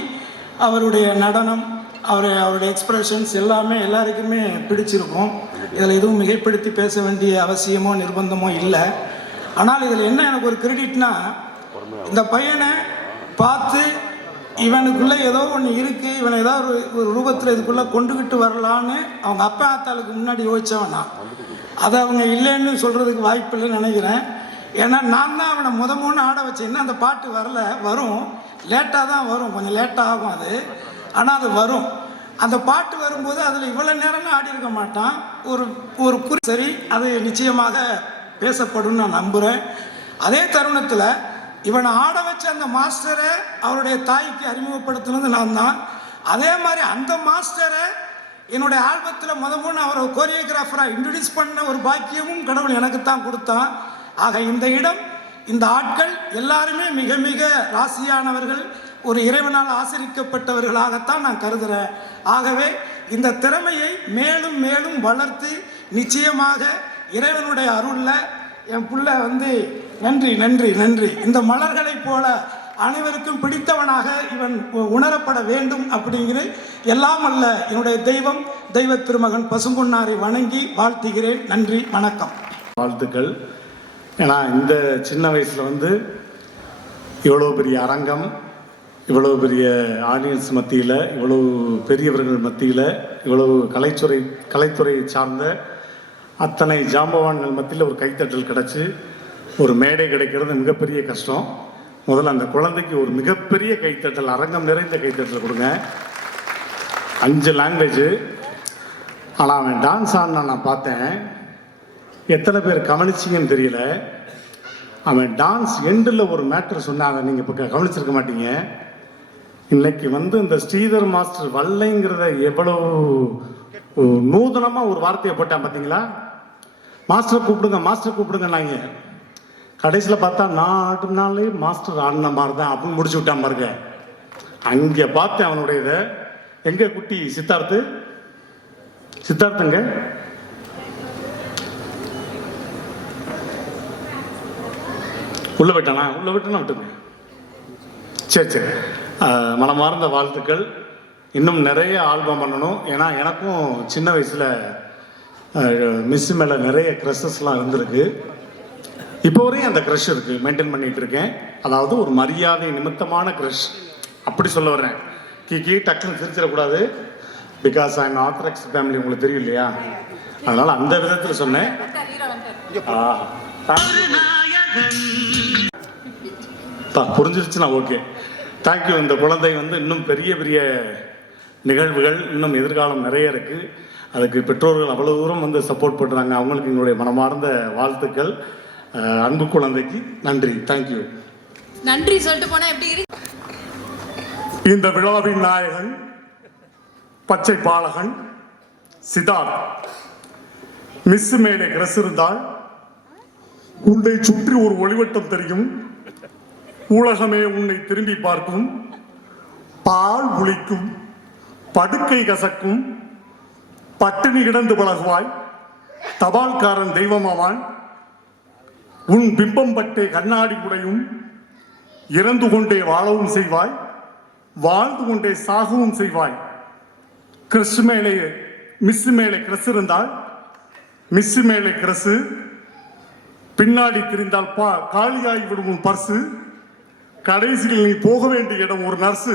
அவருடைய நடனம், அவருடைய எக்ஸ்பிரஷன்ஸ் எல்லாமே எல்லாருக்குமே பிடிச்சிருக்கும். இதில் எதுவும் மிகைப்படுத்தி பேச வேண்டிய அவசியமோ நிர்பந்தமோ இல்லை. ஆனால் இதில் என்ன எனக்கு ஒரு கிரெடிட்னா, இந்த பையனை பார்த்து இவனுக்குள்ளே ஏதோ ஒன்று இருக்குது, இவனை ஏதோ ஒரு ரூபத்தில் இதுக்குள்ளே கொண்டுக்கிட்டு வரலான்னு அவங்க அப்பா ஆத்தாளுக்கு முன்னாடி யோசித்தவனா. அதை அவங்க இல்லைன்னு சொல்கிறதுக்கு வாய்ப்பு இல்லைன்னு நினைக்கிறேன். ஏன்னா நான் தான் அவனை மூணு ஆட வச்சேன்னா அந்த பாட்டு வரும் லேட்டாக தான் வரும், கொஞ்சம் லேட்டாக ஆகும் அது. ஆனால் அது வரும். அந்த பாட்டு வரும்போது அதில் இவ்வளோ நேரம்னு ஆடி இருக்க மாட்டான். ஒரு சரி, அது நிச்சயமாக பேசப்படும் நான் நம்புகிறேன். அதே தருணத்தில் இவனை ஆட வச்ச அந்த மாஸ்டரை அவருடைய தாய்க்கு அறிமுகப்படுத்தினது நான் தான். அதே மாதிரி அந்த மாஸ்டரை என்னுடைய ஆல்பத்தில் மூணு அவரை கோரியோகிராஃபராக இன்ட்ரடியூஸ் பண்ண ஒரு பாக்கியமும் கடவுள் எனக்கு தான் கொடுத்தான். ஆக இந்த இடம், இந்த ஆட்கள் எல்லாருமே மிக மிக ராசியானவர்கள், ஒரு இறைவனால் ஆசிரிக்கப்பட்டவர்களாகத்தான் நான் கருதுகிறேன். ஆகவே இந்த திறமையை மேலும் மேலும் வளர்த்து நிச்சயமாக இறைவனுடைய அருளில் என் பிள்ளை வந்து நன்றி நன்றி நன்றி இந்த மலர்களைப் போல அனைவருக்கும் பிடித்தவனாக இவன் உணரப்பட வேண்டும் அப்படிங்கிற எல்லாம் அல்ல என்னுடைய தெய்வ திருமகன் பசும்பொன்னாரை வணங்கி வாழ்த்துகிறேன். நன்றி, வணக்கம். வாழ்த்துக்கள். ஏன்னா இந்த சின்ன வயசில் வந்து இவ்வளோ பெரிய அரங்கம், இவ்வளோ பெரிய ஆடியன்ஸ் மத்தியில், இவ்வளோ பெரியவர்கள் மத்தியில், இவ்வளோ கலைத்துறையை சார்ந்த அத்தனை ஜாம்பவான்கள் மத்தியில் ஒரு கைத்தட்டல் கிடச்சி ஒரு மேடை கிடைக்கிறது மிகப்பெரிய கஷ்டம். முதல்ல அந்த குழந்தைக்கு ஒரு மிகப்பெரிய கைத்தட்டல், அரங்கம் நிறைந்த கைத்தட்டல் கொடுங்க. 5 லாங்குவேஜ். ஆனால் அவன் டான்ஸ் ஆடினா நான் பார்த்தேன். எத்தனை பேர் கவனிச்சிங்கன்னு தெரியல. அவன் டான்ஸ் எண்டில் ஒரு மேட்ரு சொன்னாங்க, நீங்கள் இப்போ கவனிச்சிருக்க மாட்டீங்க. இன்னைக்கு வந்து இந்த ஸ்ரீதர் மாஸ்டர் வல்லைங்கிறத எவ்வளோ நூதனமாக ஒரு வார்த்தையை போட்டான் பார்த்தீங்களா? மாஸ்டர் கூப்பிடுங்க நாங்கள். கடைசியில் பார்த்தா நான் ஆடினாலே மாஸ்டர் ஆடின மாதிரி தான் அப்படின்னு முடிச்சு விட்டான் பாருங்க. அங்கே பார்த்தேன் அவனுடையதை. எங்க குட்டி சித்தார்த்துங்க உள்ள விட்டானா விட்டுங்க. சரி, மனமார்ந்த வாழ்த்துக்கள். இன்னும் நிறைய ஆல்பம் பண்ணணும். ஏன்னா எனக்கும் சின்ன வயசில் மிஸ் மேலே நிறைய க்ரஷஸ்லாம் இருந்திருக்கு. இப்போ வரையும் அந்த க்ரஷ் இருக்குது, மெயின்டைன் பண்ணிகிட்டு இருக்கேன். அதாவது ஒரு மரியாதை நிமித்தமான க்ரஷ், அப்படி சொல்ல வர்றேன். டக்குன்னு சிரிச்சிடக்கூடாது. Because I am orthodox family, உங்களுக்கு தெரியும் இல்லையா? அதனால் அந்த விதத்தில் சொன்னேன். புரிஞ்சிருச்சுன்னா ஓகே, தேங்க்யூ. இந்த குழந்தை வந்து இன்னும் பெரிய பெரிய நிகழ்வுகள், இன்னும் எதிர்காலம் நிறைய இருக்குது. அதுக்கு பெற்றோர்கள் அவ்வளோ தூரம் வந்து சப்போர்ட் பண்ணுறாங்க. அவங்களுக்கு எங்களுடைய மனமார்ந்த வாழ்த்துக்கள். அன்பு குழந்தைக்கு நன்றி, தேங்க்யூ. நன்றி சொல்லிட்டு போனா எப்படி இருக்கு? இந்த விழாவின் நாயகன் பச்சை பாலகன் சித்தார்த். மிஸ் மேலே கிரஸ் இருந்தால் உன்னை சுற்றி ஒரு ஒளிவட்டம் தெரியும். உலகமே உன்னை திரும்பி பார்க்கும். பால் புளிக்கும், படுக்கை கசக்கும், பட்டினி கிடந்து பழகுவாய். தபால்காரன் தெய்வமாவான். உன் பிம்பம் பட்டே கண்ணாடி குடையும். இறந்து கொண்டே வாழவும் செய்வாய், வாழ்ந்து கொண்டே சாகவும் செய்வாய். மிஸ் மேலே கிரஸ் இருந்தால் மிஸ் மேலே கிரஸ். பின்னாடி திரிந்தால் காலியாகி விடும் உன் பர்சு. கடைசியில் நீ போக வேண்டிய இடம் ஒரு நர்ஸு.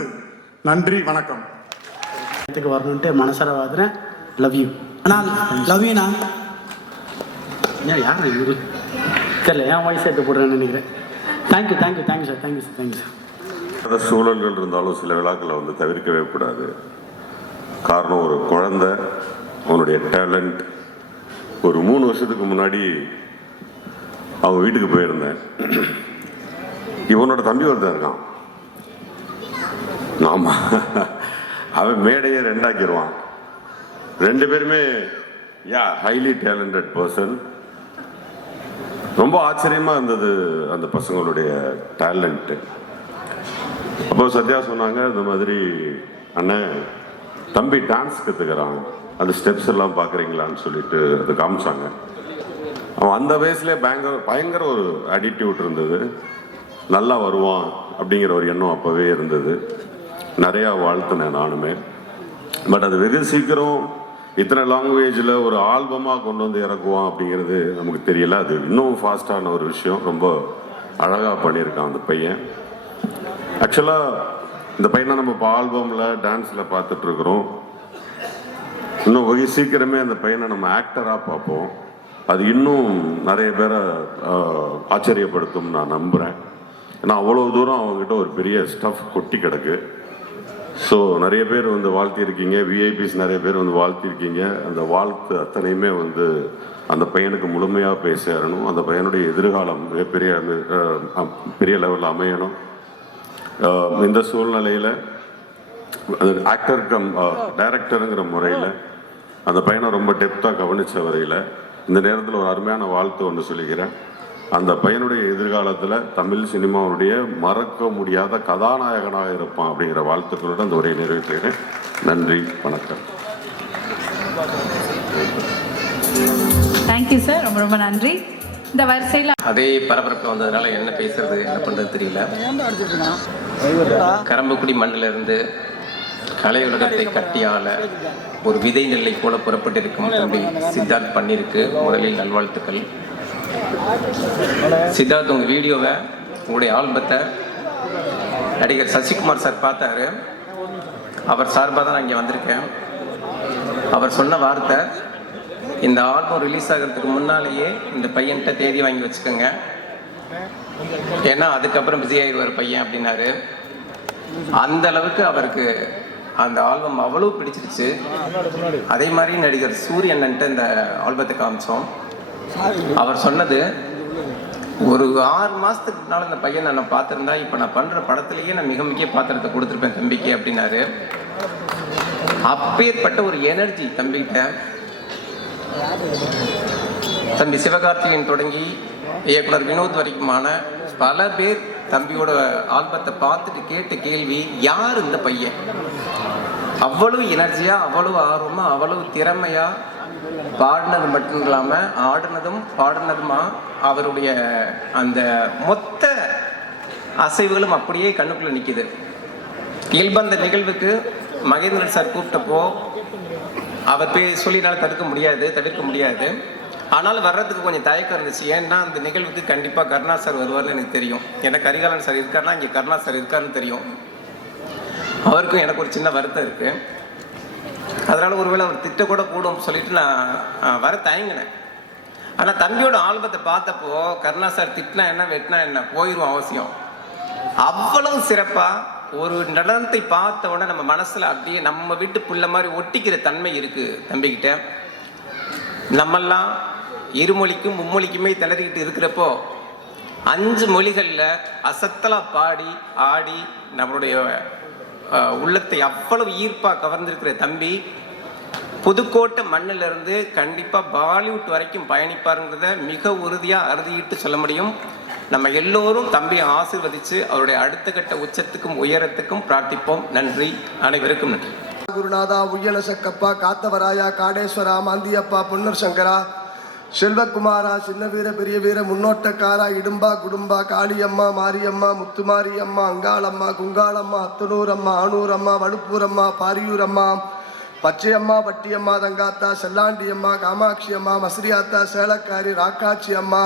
நன்றி, வணக்கம். வரணுன்ட்டு மனசார வாதுறேன். Love you. ஆனால் லவ் யூண்ணா யார் இவரு தெரியல, என் வாய்ஸ் எடுத்து போடுறேன்னு நினைக்கிறேன். Thank you sir. சூழல்கள் இருந்தாலும் சில விழாக்களை வந்து தவிர்க்கவே கூடாது. காரணம், ஒரு குழந்தை அவனுடைய டேலண்ட் ஒரு 3 வருஷத்துக்கு முன்னாடி அவங்க வீட்டுக்கு போயிருந்தேன். இவனோட தம்பி ஒருத்தன் இருக்கான். ஆமா, அவன் மேடையை ரெண்டாக்கிடுவான். 2 பேருமே ஹைலி டேலண்டட் பர்சன். ரொம்ப ஆச்சரியமா இருந்தது அந்த பசங்களுடைய டேலண்ட்டு. அப்போ சத்யா சொன்னாங்க, இந்த மாதிரி அண்ணன் தம்பி டான்ஸ் கற்றுக்கிறான், அந்த ஸ்டெப்ஸ் எல்லாம் பார்க்குறீங்களான்னு சொல்லிட்டு அது காமிச்சாங்க. அவன் அந்த வயசுலேயே பயங்கர ஒரு ஆட்டிடியூட் இருந்தது. நல்லா வருவான் அப்படிங்கிற ஒரு எண்ணம் அப்போவே இருந்தது. நிறையா வாழ்த்துனேன் நானுமே. பட் அது வெகு சீக்கிரம் இத்தனை லாங்குவேஜில் ஒரு ஆல்பமாக கொண்டு வந்து இறக்குவான் அப்படிங்கிறது நமக்கு தெரியல. அது இன்னும் ஃபாஸ்டான ஒரு விஷயம். ரொம்ப அழகாக பண்ணியிருக்கான் அந்த பையன். ஆக்சுவலாக இந்த பையனை நம்ம இப்போ ஆல்பமில் டான்ஸில் பார்த்துட்ருக்குறோம். இன்னும் வெகு சீக்கிரமே அந்த பையனை நம்ம ஆக்டராக பார்ப்போம். அது இன்னும் நிறைய பேரை ஆச்சரியப்படுத்தும் நான் நம்புகிறேன். ஏன்னா அவ்வளோ தூரம் அவங்ககிட்ட ஒரு பெரிய ஸ்டஃப் கொட்டி கிடக்கு. ஸோ நிறைய பேர் வந்து வாழ்த்திருக்கீங்க, விஐபிஸ் நிறைய பேர் வந்து வாழ்த்திருக்கீங்க. அந்த வாழ்த்து அத்தனையுமே வந்து அந்த பையனுக்கு முழுமையாக போய் சேரணும். அந்த பையனுடைய எதிர்காலம் மிகப்பெரிய பெரிய லெவலில் அமையணும். இந்த சூழ்நிலையில் ஆக்டர் கம் டைரக்டருங்கிற முறையில் அந்த பையனை ரொம்ப டெப்த்தாக கவனித்த வரையில் இந்த நேரத்தில் ஒரு அருமையான வாழ்த்து ஒன்று சொல்லிக்கிறேன். அந்த பையனுடைய எதிர்காலத்தில் தமிழ் சினிமாவுடைய மறக்க முடியாத கதாநாயகனாக இருப்பான் அப்படிங்கிற வாழ்த்துக்களுடன் அந்த உரையை நிறைவேற்றுகிறேன். நன்றி, வணக்கம். தேங்க்யூ சார், ரொம்ப ரொம்ப நன்றி. இந்த வரிசையில் அதே பரபரப்பு வந்ததுனால என்ன பேசுறது, என்ன பண்ணுறது தெரியல. கரம்பக்குடி மண்ணிலிருந்து கலையுலகத்தை கட்டியால ஒரு விதை நெல்லை போல புறப்பட்டிருக்கும் தம்பி சித்தார்த் பண்ணிருக்கு முதலில் நல்வாழ்த்துக்கள். சித்தார்த், உங்கள் வீடியோவை, உங்களுடைய ஆல்பத்தை நடிகர் சசிகுமார் சார் பார்த்தாரு. அவர் சார்பாக தான் நான் இங்கே வந்திருக்கேன். அவர் சொன்ன வார்த்தை, இந்த ஆல்பம் ரிலீஸ் ஆகிறதுக்கு முன்னாலேயே இந்த பையன்கிட்ட தேதி வாங்கி வச்சுக்கோங்க, ஏன்னா அதுக்கப்புறம் பிஸி ஆகிடுவார் பையன் அப்படின்னாரு. அந்த அளவுக்கு அவருக்கு அந்த ஆல்பம் அவ்வளோ பிடிச்சிருச்சு. அதே மாதிரி நடிகர் சூரியன்ட்டு இந்த ஆல்பத்தை காமிச்சோம். அவர் சொன்னது, ஒரு 6 மாதத்துக்கு முன்னால் இந்த பையனை நான் பார்த்துருந்தா இப்போ நான் பண்ணுற படத்துலேயே நான் மிக முக்கிய பாத்திரத்தை கொடுத்துருப்பேன் தம்பிக்கு அப்படின்னாரு. அப்பேற்பட்ட ஒரு எனர்ஜி தம்பிக்கிட்ட. தம்பி சிவகார்த்திகேயன் தொடங்கி இயக்குனர் வினோத் வரைக்குமான பல பேர் தம்பியோட ஆல்பத்தை பார்த்துட்டு கேட்ட கேள்வி, யார் இந்த பையன்? அவ்வளவு எனர்ஜியா, அவ்வளவு ஆர்வமா, அவ்வளவு திறமையா பாடினது மட்டும் இல்லாமல் ஆடினதும் பாடினதுமா அவருடைய அந்த மொத்த அசைவுகளும் அப்படியே கண்ணுக்குள்ள நிற்கிது. இயல்பந்த நிகழ்வுக்கு மகேந்திரன் சார் கூப்பிட்டப்போ அவர் சொல்லினாலும் தவிர்க்க முடியாது. ஆனாலும் வர்றதுக்கு கொஞ்சம் தயக்கம் இருந்துச்சு. ஏன்னா அந்த நிகழ்வுக்கு கண்டிப்பாக கருணா சார் வருவார்னு எனக்கு தெரியும். ஏன்னா கரிகாலன் சார் இருக்காருன்னா இங்கே கருணா சார் இருக்காருன்னு தெரியும். அவருக்கும் எனக்கு ஒரு சின்ன வருத்தம் இருக்குது. அதனால் ஒருவேளை அவர் திட்ட கூட கூடும் சொல்லிட்டு நான் வர தயங்கினேன். ஆனால் தம்பியோட ஆல்பத்தை பார்த்தப்போ கருணா சார் திட்டினா என்ன, வெட்டினா என்ன, போயிடும் அவசியம். அவ்வளவு சிறப்பாக ஒரு நடனத்தை பார்த்த உடனே நம்ம மனசில் அப்படியே நம்ம வீட்டு புள்ள மாதிரி ஒட்டிக்கிற தன்மை இருக்குது தம்பிக்கிட்ட. நம்மெல்லாம் இருமொழிக்கும் மும்மொழிக்குமே திணறிக்கிட்டு இருக்கிறப்போ 5 மொழிகளில் அசத்தலாக பாடி ஆடி நம்மளுடைய உள்ளத்தை அவ்வளவு ஈர்ப்பாக கவர்ந்திருக்கிற தம்பி புதுக்கோட்டை மண்ணிலிருந்து கண்டிப்பாக பாலிவுட் வரைக்கும் பயணிப்பாருங்கிறத மிக உறுதியாக அறுதியிட்டு சொல்ல முடியும். நம்ம எல்லோரும் தம்பியை ஆசீர்வதித்து அவருடைய அடுத்த கட்ட உச்சத்துக்கும் உயரத்துக்கும் பிரார்த்திப்போம். நன்றி, அனைவருக்கும் நன்றி. குருநாதா, உய்யல சக்கப்பா, காத்தவராயா, காடேஸ்வரா, மாந்தியப்பா, பொன்னர் சங்கரா, செல்வகுமாரா, சின்ன வீர பெரிய வீர, முன்னோட்டக்காரா, இடும்பா குடும்பா, காளியம்மா, மாரியம்மா, முத்துமாரியம்மா, அங்காளம்மா, குங்காளம்மா, அத்தனூரம்மா, ஆனூரம்மா, வடுப்பூரம்மா, பாரியூரம்மா, பச்சையம்மா, பட்டியம்மா, தங்காத்தா, செல்லாண்டியம்மா, காமாட்சி அம்மா, மஸ்ரியாத்தா, சேலக்காரி, ராக்காட்சி அம்மா,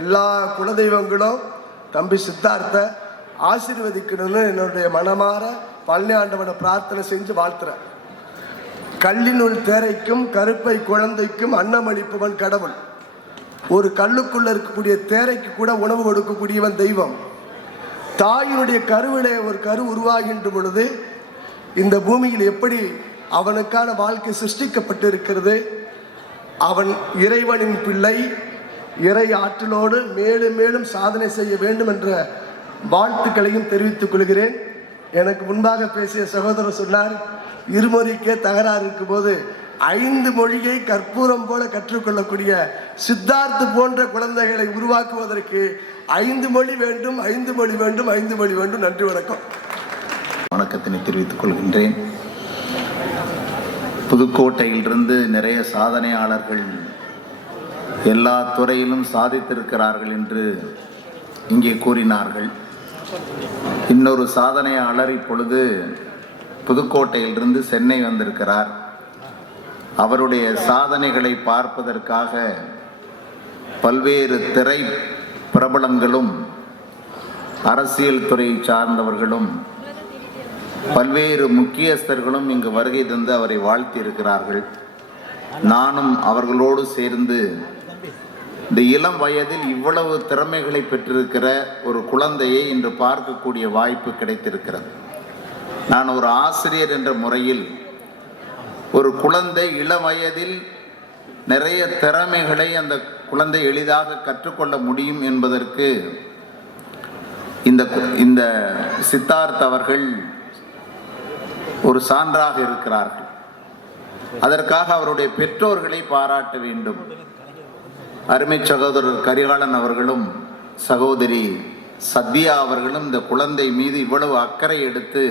எல்லா குலதெய்வங்களும் தம்பி சித்தார்த்த ஆசீர்வதிக்கணும்னு என்னுடைய மனமாற பழனி ஆண்டவனை பிரார்த்தனை செஞ்சு வாழ்த்துறேன். கல்லினுள் தேரைக்கும் கருப்பை குழந்தைக்கும் அன்னமளிப்பவன் கடவுள். ஒரு கல்லுக்குள்ள இருக்கக்கூடிய தேரைக்கு கூட உணவு கொடுக்கக்கூடியவன் தெய்வம். தாயினுடைய கருவிலே ஒரு கரு உருவாகின்ற பொழுது இந்த பூமியில் எப்படி அவனுக்கான வாழ்க்கை சிருஷ்டிக்கப்பட்டு இருக்கிறது, அவன் இறைவனின் பிள்ளை, இறை ஆற்றலோடு மேலும் மேலும் சாதனை செய்ய வேண்டும் என்ற வாழ்த்துக்களையும் தெரிவித்துக் கொள்கிறேன். எனக்கு முன்பாக பேசிய சகோதரர் சொன்னார், இருமொழிக்கே தகராறு இருக்கும்போது 5 மொழியை கற்பூரம் போல கற்றுக்கொள்ளக்கூடிய சித்தார்த்து போன்ற குழந்தைகளை உருவாக்குவதற்கு 5 மொழி வேண்டும், 5 மொழி வேண்டும், 5 மொழி வேண்டும். நன்றி, வணக்கம். வணக்கத்தினை தெரிவித்துக் கொள்கின்றேன். புதுக்கோட்டையிலிருந்து நிறைய சாதனையாளர்கள் எல்லா துறையிலும் சாதித்திருக்கிறார்கள் என்று இங்கே கூறினார்கள். இன்னொரு சாதனையாளர் இப்பொழுது புதுக்கோட்டையிலிருந்து சென்னை வந்திருக்கிறார். அவருடைய சாதனைகளை பார்ப்பதற்காக பல்வேறு திரை பிரபலங்களும் அரசியல் துறையை சார்ந்தவர்களும் பல்வேறு முக்கியஸ்தர்களும் இங்கு வருகை தந்து அவரை வாழ்த்தி இருக்கிறார்கள். நானும் அவர்களோடு சேர்ந்து இந்த இளம் வயதில் இவ்வளவு திறமைகளை பெற்றிருக்கிற ஒரு குழந்தையை இன்று பார்க்கக்கூடிய வாய்ப்பு கிடைத்திருக்கிறது. நான் ஒரு ஆசிரியர் என்ற முறையில் ஒரு குழந்தை இளம் வயதில் நிறைய திறமைகளை அந்த குழந்தை எளிதாக கற்றுக்கொள்ள முடியும் என்பதற்கு இந்த சித்தார்த் அவர்கள் ஒரு சான்றாக இருக்கிறார்கள். அதற்காக அவருடைய பெற்றோர்களை பாராட்ட வேண்டும். அருமை சகோதரர் கரிகாலன் அவர்களும் சகோதரி சத்யா அவர்களும் இந்த குழந்தை மீது இவ்வளவு அக்கறை எடுத்து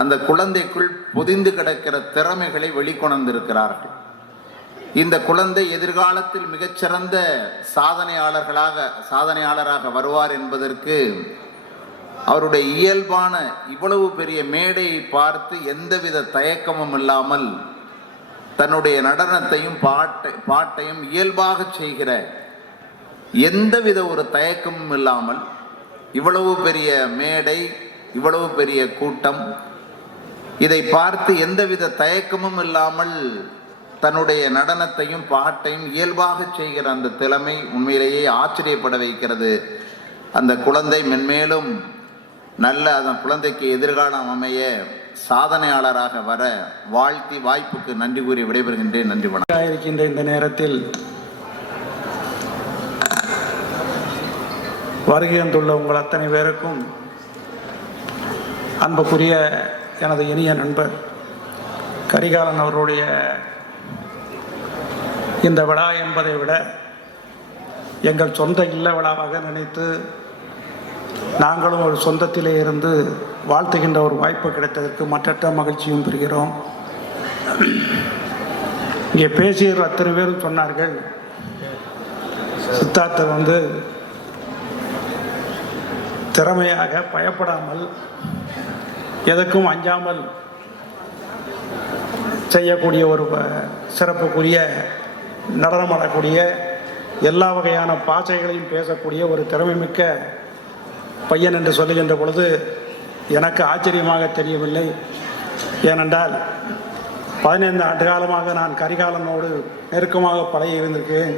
அந்த குழந்தைக்குள் பொதிந்து கிடக்கிற திறமைகளை வெளிக்கொணர்ந்திருக்கிறார்கள். இந்த குழந்தை எதிர்காலத்தில் மிகச்சிறந்த சாதனையாளராக வருவார் என்பதற்கு அவருடைய இயல்பான இவ்வளவு பெரிய மேடையை பார்த்து எந்தவித தயக்கமும் இல்லாமல் தன்னுடைய நடனத்தையும் பாட்டையும் இயல்பாக செய்கிற எந்தவித ஒரு தயக்கமும் இல்லாமல் இவ்வளவு பெரிய மேடை, இவ்வளவு பெரிய கூட்டம், இதை பார்த்து எந்தவித தயக்கமும் இல்லாமல் தன்னுடைய நடனத்தையும் பாட்டையும் இயல்பாக செய்கிற அந்த திறமை உண்மையிலேயே ஆச்சரியப்பட வைக்கிறது. அந்த குழந்தை மென்மேலும் நல்ல அந்த குழந்தைக்கு எதிர்காலம் அமைய சாதனையாளராக வர வாழ்த்தி வாய்ப்புக்கு நன்றி கூறி விடைபெறுகின்றேன். நன்றி, வணக்கம். இருக்கின்ற இந்த நேரத்தில் வருகை வந்துள்ள உங்கள் அத்தனை பேருக்கும் அன்புக்குரிய எனது இனிய நண்பர் கரிகாலன் அவருடைய இந்த விழா என்பதை விட எங்கள் சொந்த இல்ல விழாவாக நினைத்து நாங்களும் ஒரு சொந்தத்திலே இருந்து வாழ்த்துகின்ற ஒரு வாய்ப்பு கிடைத்ததற்கு மற்றற்ற மகிழ்ச்சியும் பெறுகிறோம். இங்கே பேசிய அத்தனை பேரும் சொன்னார்கள், சித்தார்த்தர் திறமையாக பயப்படாமல் எதற்கும் அஞ்சாமல் செய்யக்கூடிய ஒரு சிறப்புக்குரிய நடனமாடக்கூடிய எல்லா வகையான பாசைகளையும் பேசக்கூடிய ஒரு திறமைமிக்க பையன் என்று சொல்லுகின்ற பொழுது எனக்கு ஆச்சரியமாக தெரியவில்லை. ஏனென்றால் 15 ஆண்டு காலமாக நான் கரிகாலனோடு நெருக்கமாக பழகி இருந்திருக்கேன்.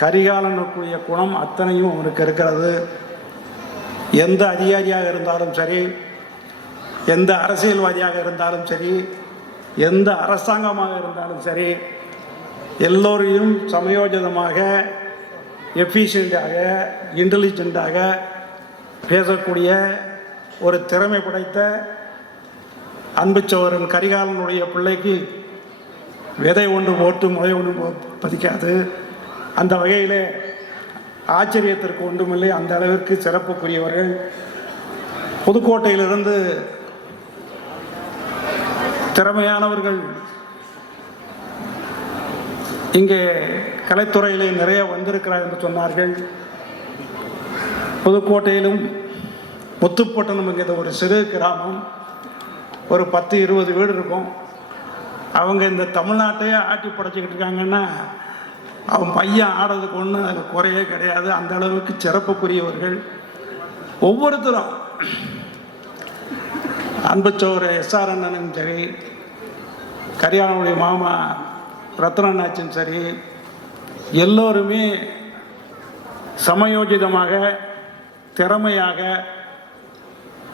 கரிகாலனுக்குரிய குணம் அத்தனையும் அவருக்கு இருக்கிறது. எந்த அதிகாரியாக இருந்தாலும் சரி, எந்த அரசியல்வாதியாக இருந்தாலும் சரி, எந்த அரசாங்கமாக இருந்தாலும் சரி, எல்லோரையும் சமயோஜிதமாக, எஃபிஷியண்டாக, இன்டெலிஜென்ட்டாக பேசக்கூடிய ஒரு திறமை படைத்த அன்புச்சோரன் கரிகாலனுடைய பிள்ளைக்கு விதை ஒன்று போட்டு முளை ஒன்று பதிக்காது. அந்த வகையிலே ஆச்சரியத்திற்கு ஒன்றுமில்லை. அந்த அளவிற்கு சிறப்புக்குரியவர்கள். புதுக்கோட்டையிலிருந்து திறமையானவர்கள் இங்கே கலைத்துறையிலே நிறைய வந்திருக்கிறார் என்று சொன்னார்கள். புதுக்கோட்டையிலும் முத்துப்பட்டணம் என்கிற ஒரு சிறு கிராமம், ஒரு 10-20 வீடு இருக்கும். அவங்க இந்த தமிழ்நாட்டையே ஆட்டி படைச்சிக்கிட்டு இருக்காங்கன்னா அவன் பையன் ஆடுறதுக்கு ஒன்றும் அதில் குறையே கிடையாது. அந்த அளவுக்கு சிறப்புக்குரியவர்கள் ஒவ்வொருத்தரும். அன்புச்சோர் எஸ்ஆர் அண்ணனும் சரி, கரிகாலனுடைய மாமா ரத்னாச்சும் சரி, எல்லோருமே சமயோஜிதமாக திறமையாக,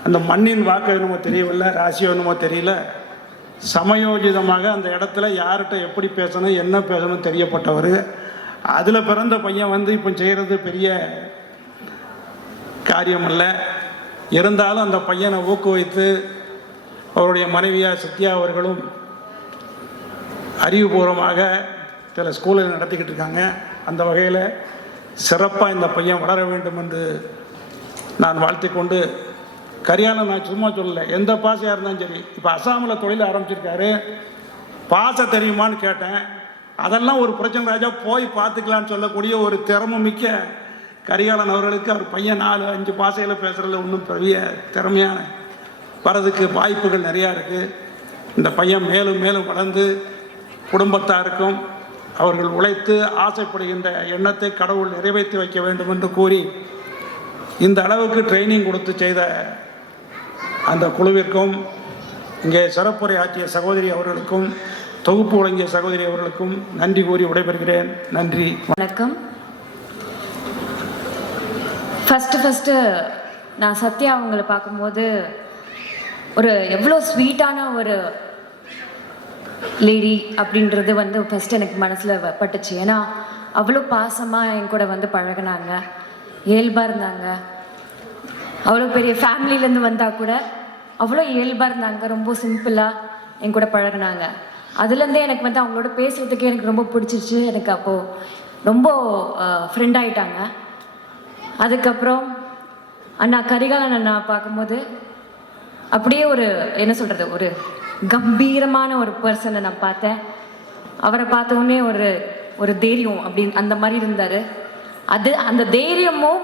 அந்த மண்ணின் வாக்கு என்னமோ தெரியவில்லை, ராசியோ என்னமோ தெரியல, சமயோஜிதமாக அந்த இடத்துல யார்கிட்ட எப்படி பேசணும் என்ன பேசணும் தெரியப்பட்டவர். அதில் பிறந்த பையன் வந்து இப்போ செய்கிறது பெரிய காரியம் இல்லை. இருந்தாலும் அந்த பையனை ஊக்குவித்து அவருடைய மனைவியார் சத்யா அவர்களும் அறிவுபூர்வமாக சில ஸ்கூலில் நடத்திக்கிட்டு இருக்காங்க. அந்த வகையில் சிறப்பாக இந்த பையன் வளர வேண்டும் என்று நான் வாழ்த்திக்கொண்டு, கரியாலம் நான் சும்மா சொல்லலை, எந்த பாசையாக இருந்தாலும் சரி. இப்போ அசாமில் தொழில் ஆரம்பிச்சிருக்காரு, பாசை தெரியுமான்னு கேட்டேன். அதெல்லாம் ஒரு பிரச்சனை ராஜா, போய் பார்த்துக்கலான்னு சொல்லக்கூடிய ஒரு திறமை மிக்க கரிகாலன் அவர்களுக்கு அவர் பையன் 4-5 பாசையில் பேசுகிறதுல இன்னும் பெரிய திறமையான வரதுக்கு வாய்ப்புகள் நிறையா இருக்குது. இந்த பையன் மேலும் மேலும் வளர்ந்து குடும்பத்தாருக்கும் அவர்கள் உழைத்து ஆசைப்படுகின்ற எண்ணத்தை கடவுள் நிறைவேற்றி வைக்க வேண்டும் என்று கூறி, இந்த அளவுக்கு ட்ரைனிங் கொடுத்து செய்த அந்த குழுவிற்கும், இங்கே சிறப்புரை ஆற்றிய சகோதரி அவர்களுக்கும், தொகுப்பு வழங்கிய சகோதரி அவர்களுக்கும் நன்றி கூறி விடைபெறுகிறேன். நன்றி, வணக்கம். ஃபஸ்ட்டு நான் சத்யா அவங்கள பார்க்கும்போது ஒரு எவ்வளோ ஸ்வீட்டான ஒரு லேடி அப்படின்றது வந்து ஃபஸ்ட்டு எனக்கு மனசில் பட்டுச்சு. ஏன்னா அவ்வளோ பாசமாக என் கூட வந்து பழகினாங்க, இயல்பாக இருந்தாங்க. அவ்வளோ பெரிய ஃபேமிலியிலேருந்து வந்தால் கூட அவ்வளோ இயல்பாக இருந்தாங்க, ரொம்ப சிம்பிளாக என் கூட பழகினாங்க. அதுலேருந்தே எனக்கு வந்து அவங்களோட பேசுகிறதுக்கே எனக்கு ரொம்ப பிடிச்சிச்சு. எனக்கு அப்போது ரொம்ப ஃப்ரெண்ட் ஆகிட்டாங்க. அதுக்கப்புறம் அண்ணா கரிகாலன் அண்ணா பார்க்கும்போது அப்படியே ஒரு என்ன சொல்கிறது, ஒரு கம்பீரமான ஒரு பர்சனை நான் பார்த்தேன். அவரை பார்த்தோன்னே ஒரு தைரியம் அப்படின்னு அந்த மாதிரி இருந்தார். அந்த தைரியமும்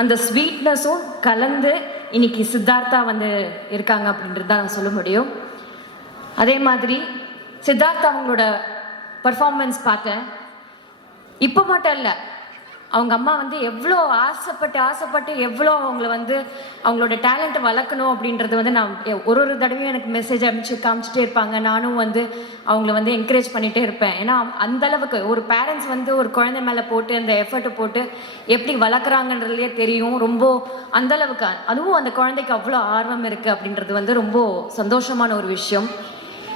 அந்த ஸ்வீட்னஸும் கலந்து இன்னைக்கு சித்தார்த்தா வந்து இருக்காங்க அப்படின்றது தான் நான் சொல்ல முடியும். அதே மாதிரி சித்தார்த்தா அவங்களோட பர்ஃபார்மன்ஸ் பார்த்தேன். இப்போ மட்டும் இல்லை, அவங்க அம்மா வந்து எவ்வளோ ஆசைப்பட்டு எவ்வளோ அவங்கள வந்து அவங்களோட டேலண்ட்டை வளர்க்கணும் அப்படின்றது வந்து நான் ஒரு தடவையும் எனக்கு மெசேஜ் அனுப்பிச்சு காமிச்சிட்டே இருப்பாங்க. நானும் வந்து அவங்கள வந்து என்கரேஜ் பண்ணிகிட்டே இருப்பேன். ஏன்னா அந்தளவுக்கு ஒரு பேரண்ட்ஸ் வந்து ஒரு குழந்தை மேலே போட்டு அந்த எஃபர்ட்டை போட்டு எப்படி வளர்க்குறாங்கன்றதுலேயே தெரியும். ரொம்ப அந்தளவுக்கு, அதுவும் அந்த குழந்தைக்கு அவ்வளோ ஆர்வம் இருக்குது அப்படின்றது வந்து ரொம்ப சந்தோஷமான ஒரு விஷயம்.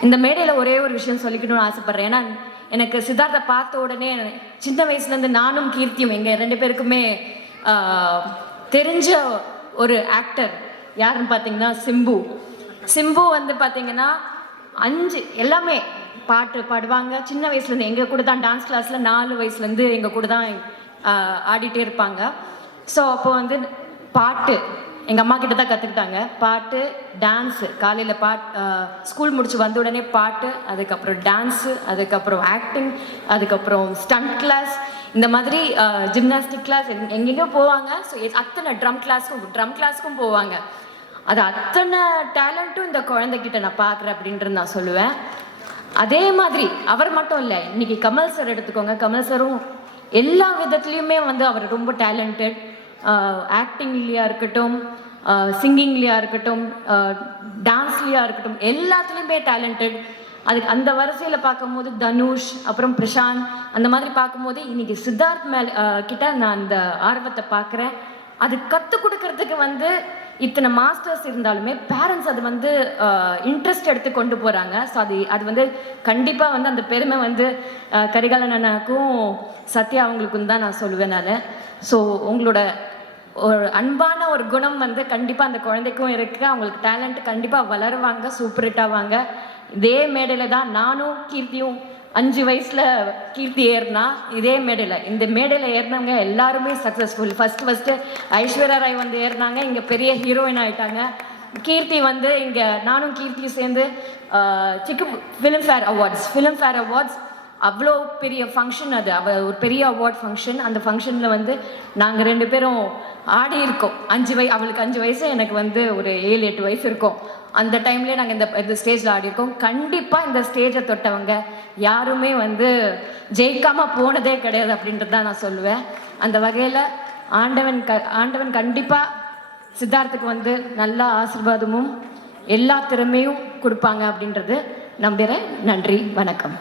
இந்த மேடையில் ஒரே ஒரு விஷயம் சொல்லிக்கணும்னு ஆசைப்பட்றேன். ஏன்னா எனக்கு சித்தார்த்தை பார்த்த உடனே சின்ன வயசுலேருந்து நானும் கீர்த்தியும் எங்கள் 2 பேருக்குமே தெரிஞ்ச ஒரு ஆக்டர் யாருன்னு பார்த்தீங்கன்னா சிம்பு வந்து பார்த்தீங்கன்னா 5 எல்லாமே பாட்டு பாடுவாங்க. சின்ன வயசுலேருந்து எங்கள் கூட தான் டான்ஸ் கிளாஸில் 4 வயசுலேருந்து எங்கள் கூட தான் ஆடிட்டே இருப்பாங்க. ஸோ அப்போ வந்து பாட்டு எங்கள் அம்மா கிட்ட தான் கற்றுக்கிட்டாங்க. பாட்டு, டான்ஸு, காலையில் ஸ்கூல் முடிச்சு வந்த உடனே பாட்டு, அதுக்கப்புறம் டான்ஸு, அதுக்கப்புறம் ஆக்டிங், அதுக்கப்புறம் ஸ்டண்ட் கிளாஸ், இந்த மாதிரி ஜிம்னாஸ்டிக் கிளாஸ் எங்கெங்கேயோ போவாங்க. ஸோ அத்தனை ட்ரம் கிளாஸ்க்கும் போவாங்க. அது அத்தனை டேலண்ட்டும் இந்த குழந்தைகிட்ட நான் பார்க்குறேன் அப்படின்றது நான் சொல்லுவேன். அதே மாதிரி அவர் மட்டும் இல்லை, இன்னைக்கு கமல் சார் எடுத்துக்கோங்க. கமல் சாரும் எல்லா விதத்துலேயுமே வந்து அவர் ரொம்ப டேலண்டட். ஆக்டிங்லேயா இருக்கட்டும், சிங்கிங்லேயா இருக்கட்டும், டான்ஸ்லேயா இருக்கட்டும், எல்லாத்துலேயுமே டேலண்டட். அதுக்கு அந்த வரிசையில் பார்க்கும்போது தனுஷ், அப்புறம் பிரசாந்த், அந்த மாதிரி பார்க்கும்போது இன்னைக்கு சித்தார்த் கிட்ட நான் அந்த ஆர்வத்தை பார்க்குறேன். அது கற்றுக் கொடுக்கறதுக்கு வந்து இத்தனை மாஸ்டர்ஸ் இருந்தாலுமே பேரண்ட்ஸ் அது வந்து இன்ட்ரெஸ்ட் எடுத்து கொண்டு போகிறாங்க. ஸோ அது வந்து கண்டிப்பாக வந்து அந்த பெருமை வந்து கரிகாலன் அண்ணாக்கும் சத்யா அவங்களுக்கும் தான் நான் சொல்லுவேன் நான். ஸோ உங்களோட ஒரு அன்பான ஒரு குணம் வந்து கண்டிப்பாக அந்த குழந்தைக்கும் இருக்குது. அவங்களுக்கு டேலண்ட் கண்டிப்பாக வளருவாங்க, சூப்பர் ஹிட் ஆவாங்க. இதே மேடையில் தான் நானும் கீர்த்தியும் 5 வயசில் கீர்த்தி ஏறினா இதே மேடையில், இந்த மேடையில் ஏறினவங்க எல்லாருமே சக்ஸஸ்ஃபுல். ஃபஸ்ட்டு ஐஸ்வர்யா ராய் வந்து ஏறினாங்க, இங்கே பெரிய ஹீரோயின் ஆகிட்டாங்க. கீர்த்தி வந்து இங்கே நானும் கீர்த்தியும் சேர்ந்து ஃபிலிம்ஃபேர் அவார்ட்ஸ் அவ்வளோ பெரிய ஃபங்க்ஷன், அது ஒரு பெரிய அவார்ட் ஃபங்க்ஷன். அந்த ஃபங்க்ஷனில் வந்து நாங்கள் 2 பேரும் ஆடி இருக்கோம். அவளுக்கு 5 வயசு, எனக்கு வந்து ஒரு 7-8 வயசு இருக்கும். அந்த டைம்லேயே நாங்கள் இந்த ஸ்டேஜில் ஆடி இருக்கோம். கண்டிப்பாக இந்த ஸ்டேஜை தொட்டவங்க யாருமே வந்து ஜெயிக்காமல் போனதே கிடையாது அப்படின்றது தான் நான் சொல்லுவேன். அந்த வகையில் ஆண்டவன் கண்டிப்பாக சித்தார்த்துக்கு வந்து நல்ல ஆசீர்வாதமும் எல்லா திறமையும் கொடுப்பாங்க அப்படின்றது நம்புகிறேன். நன்றி, வணக்கம்.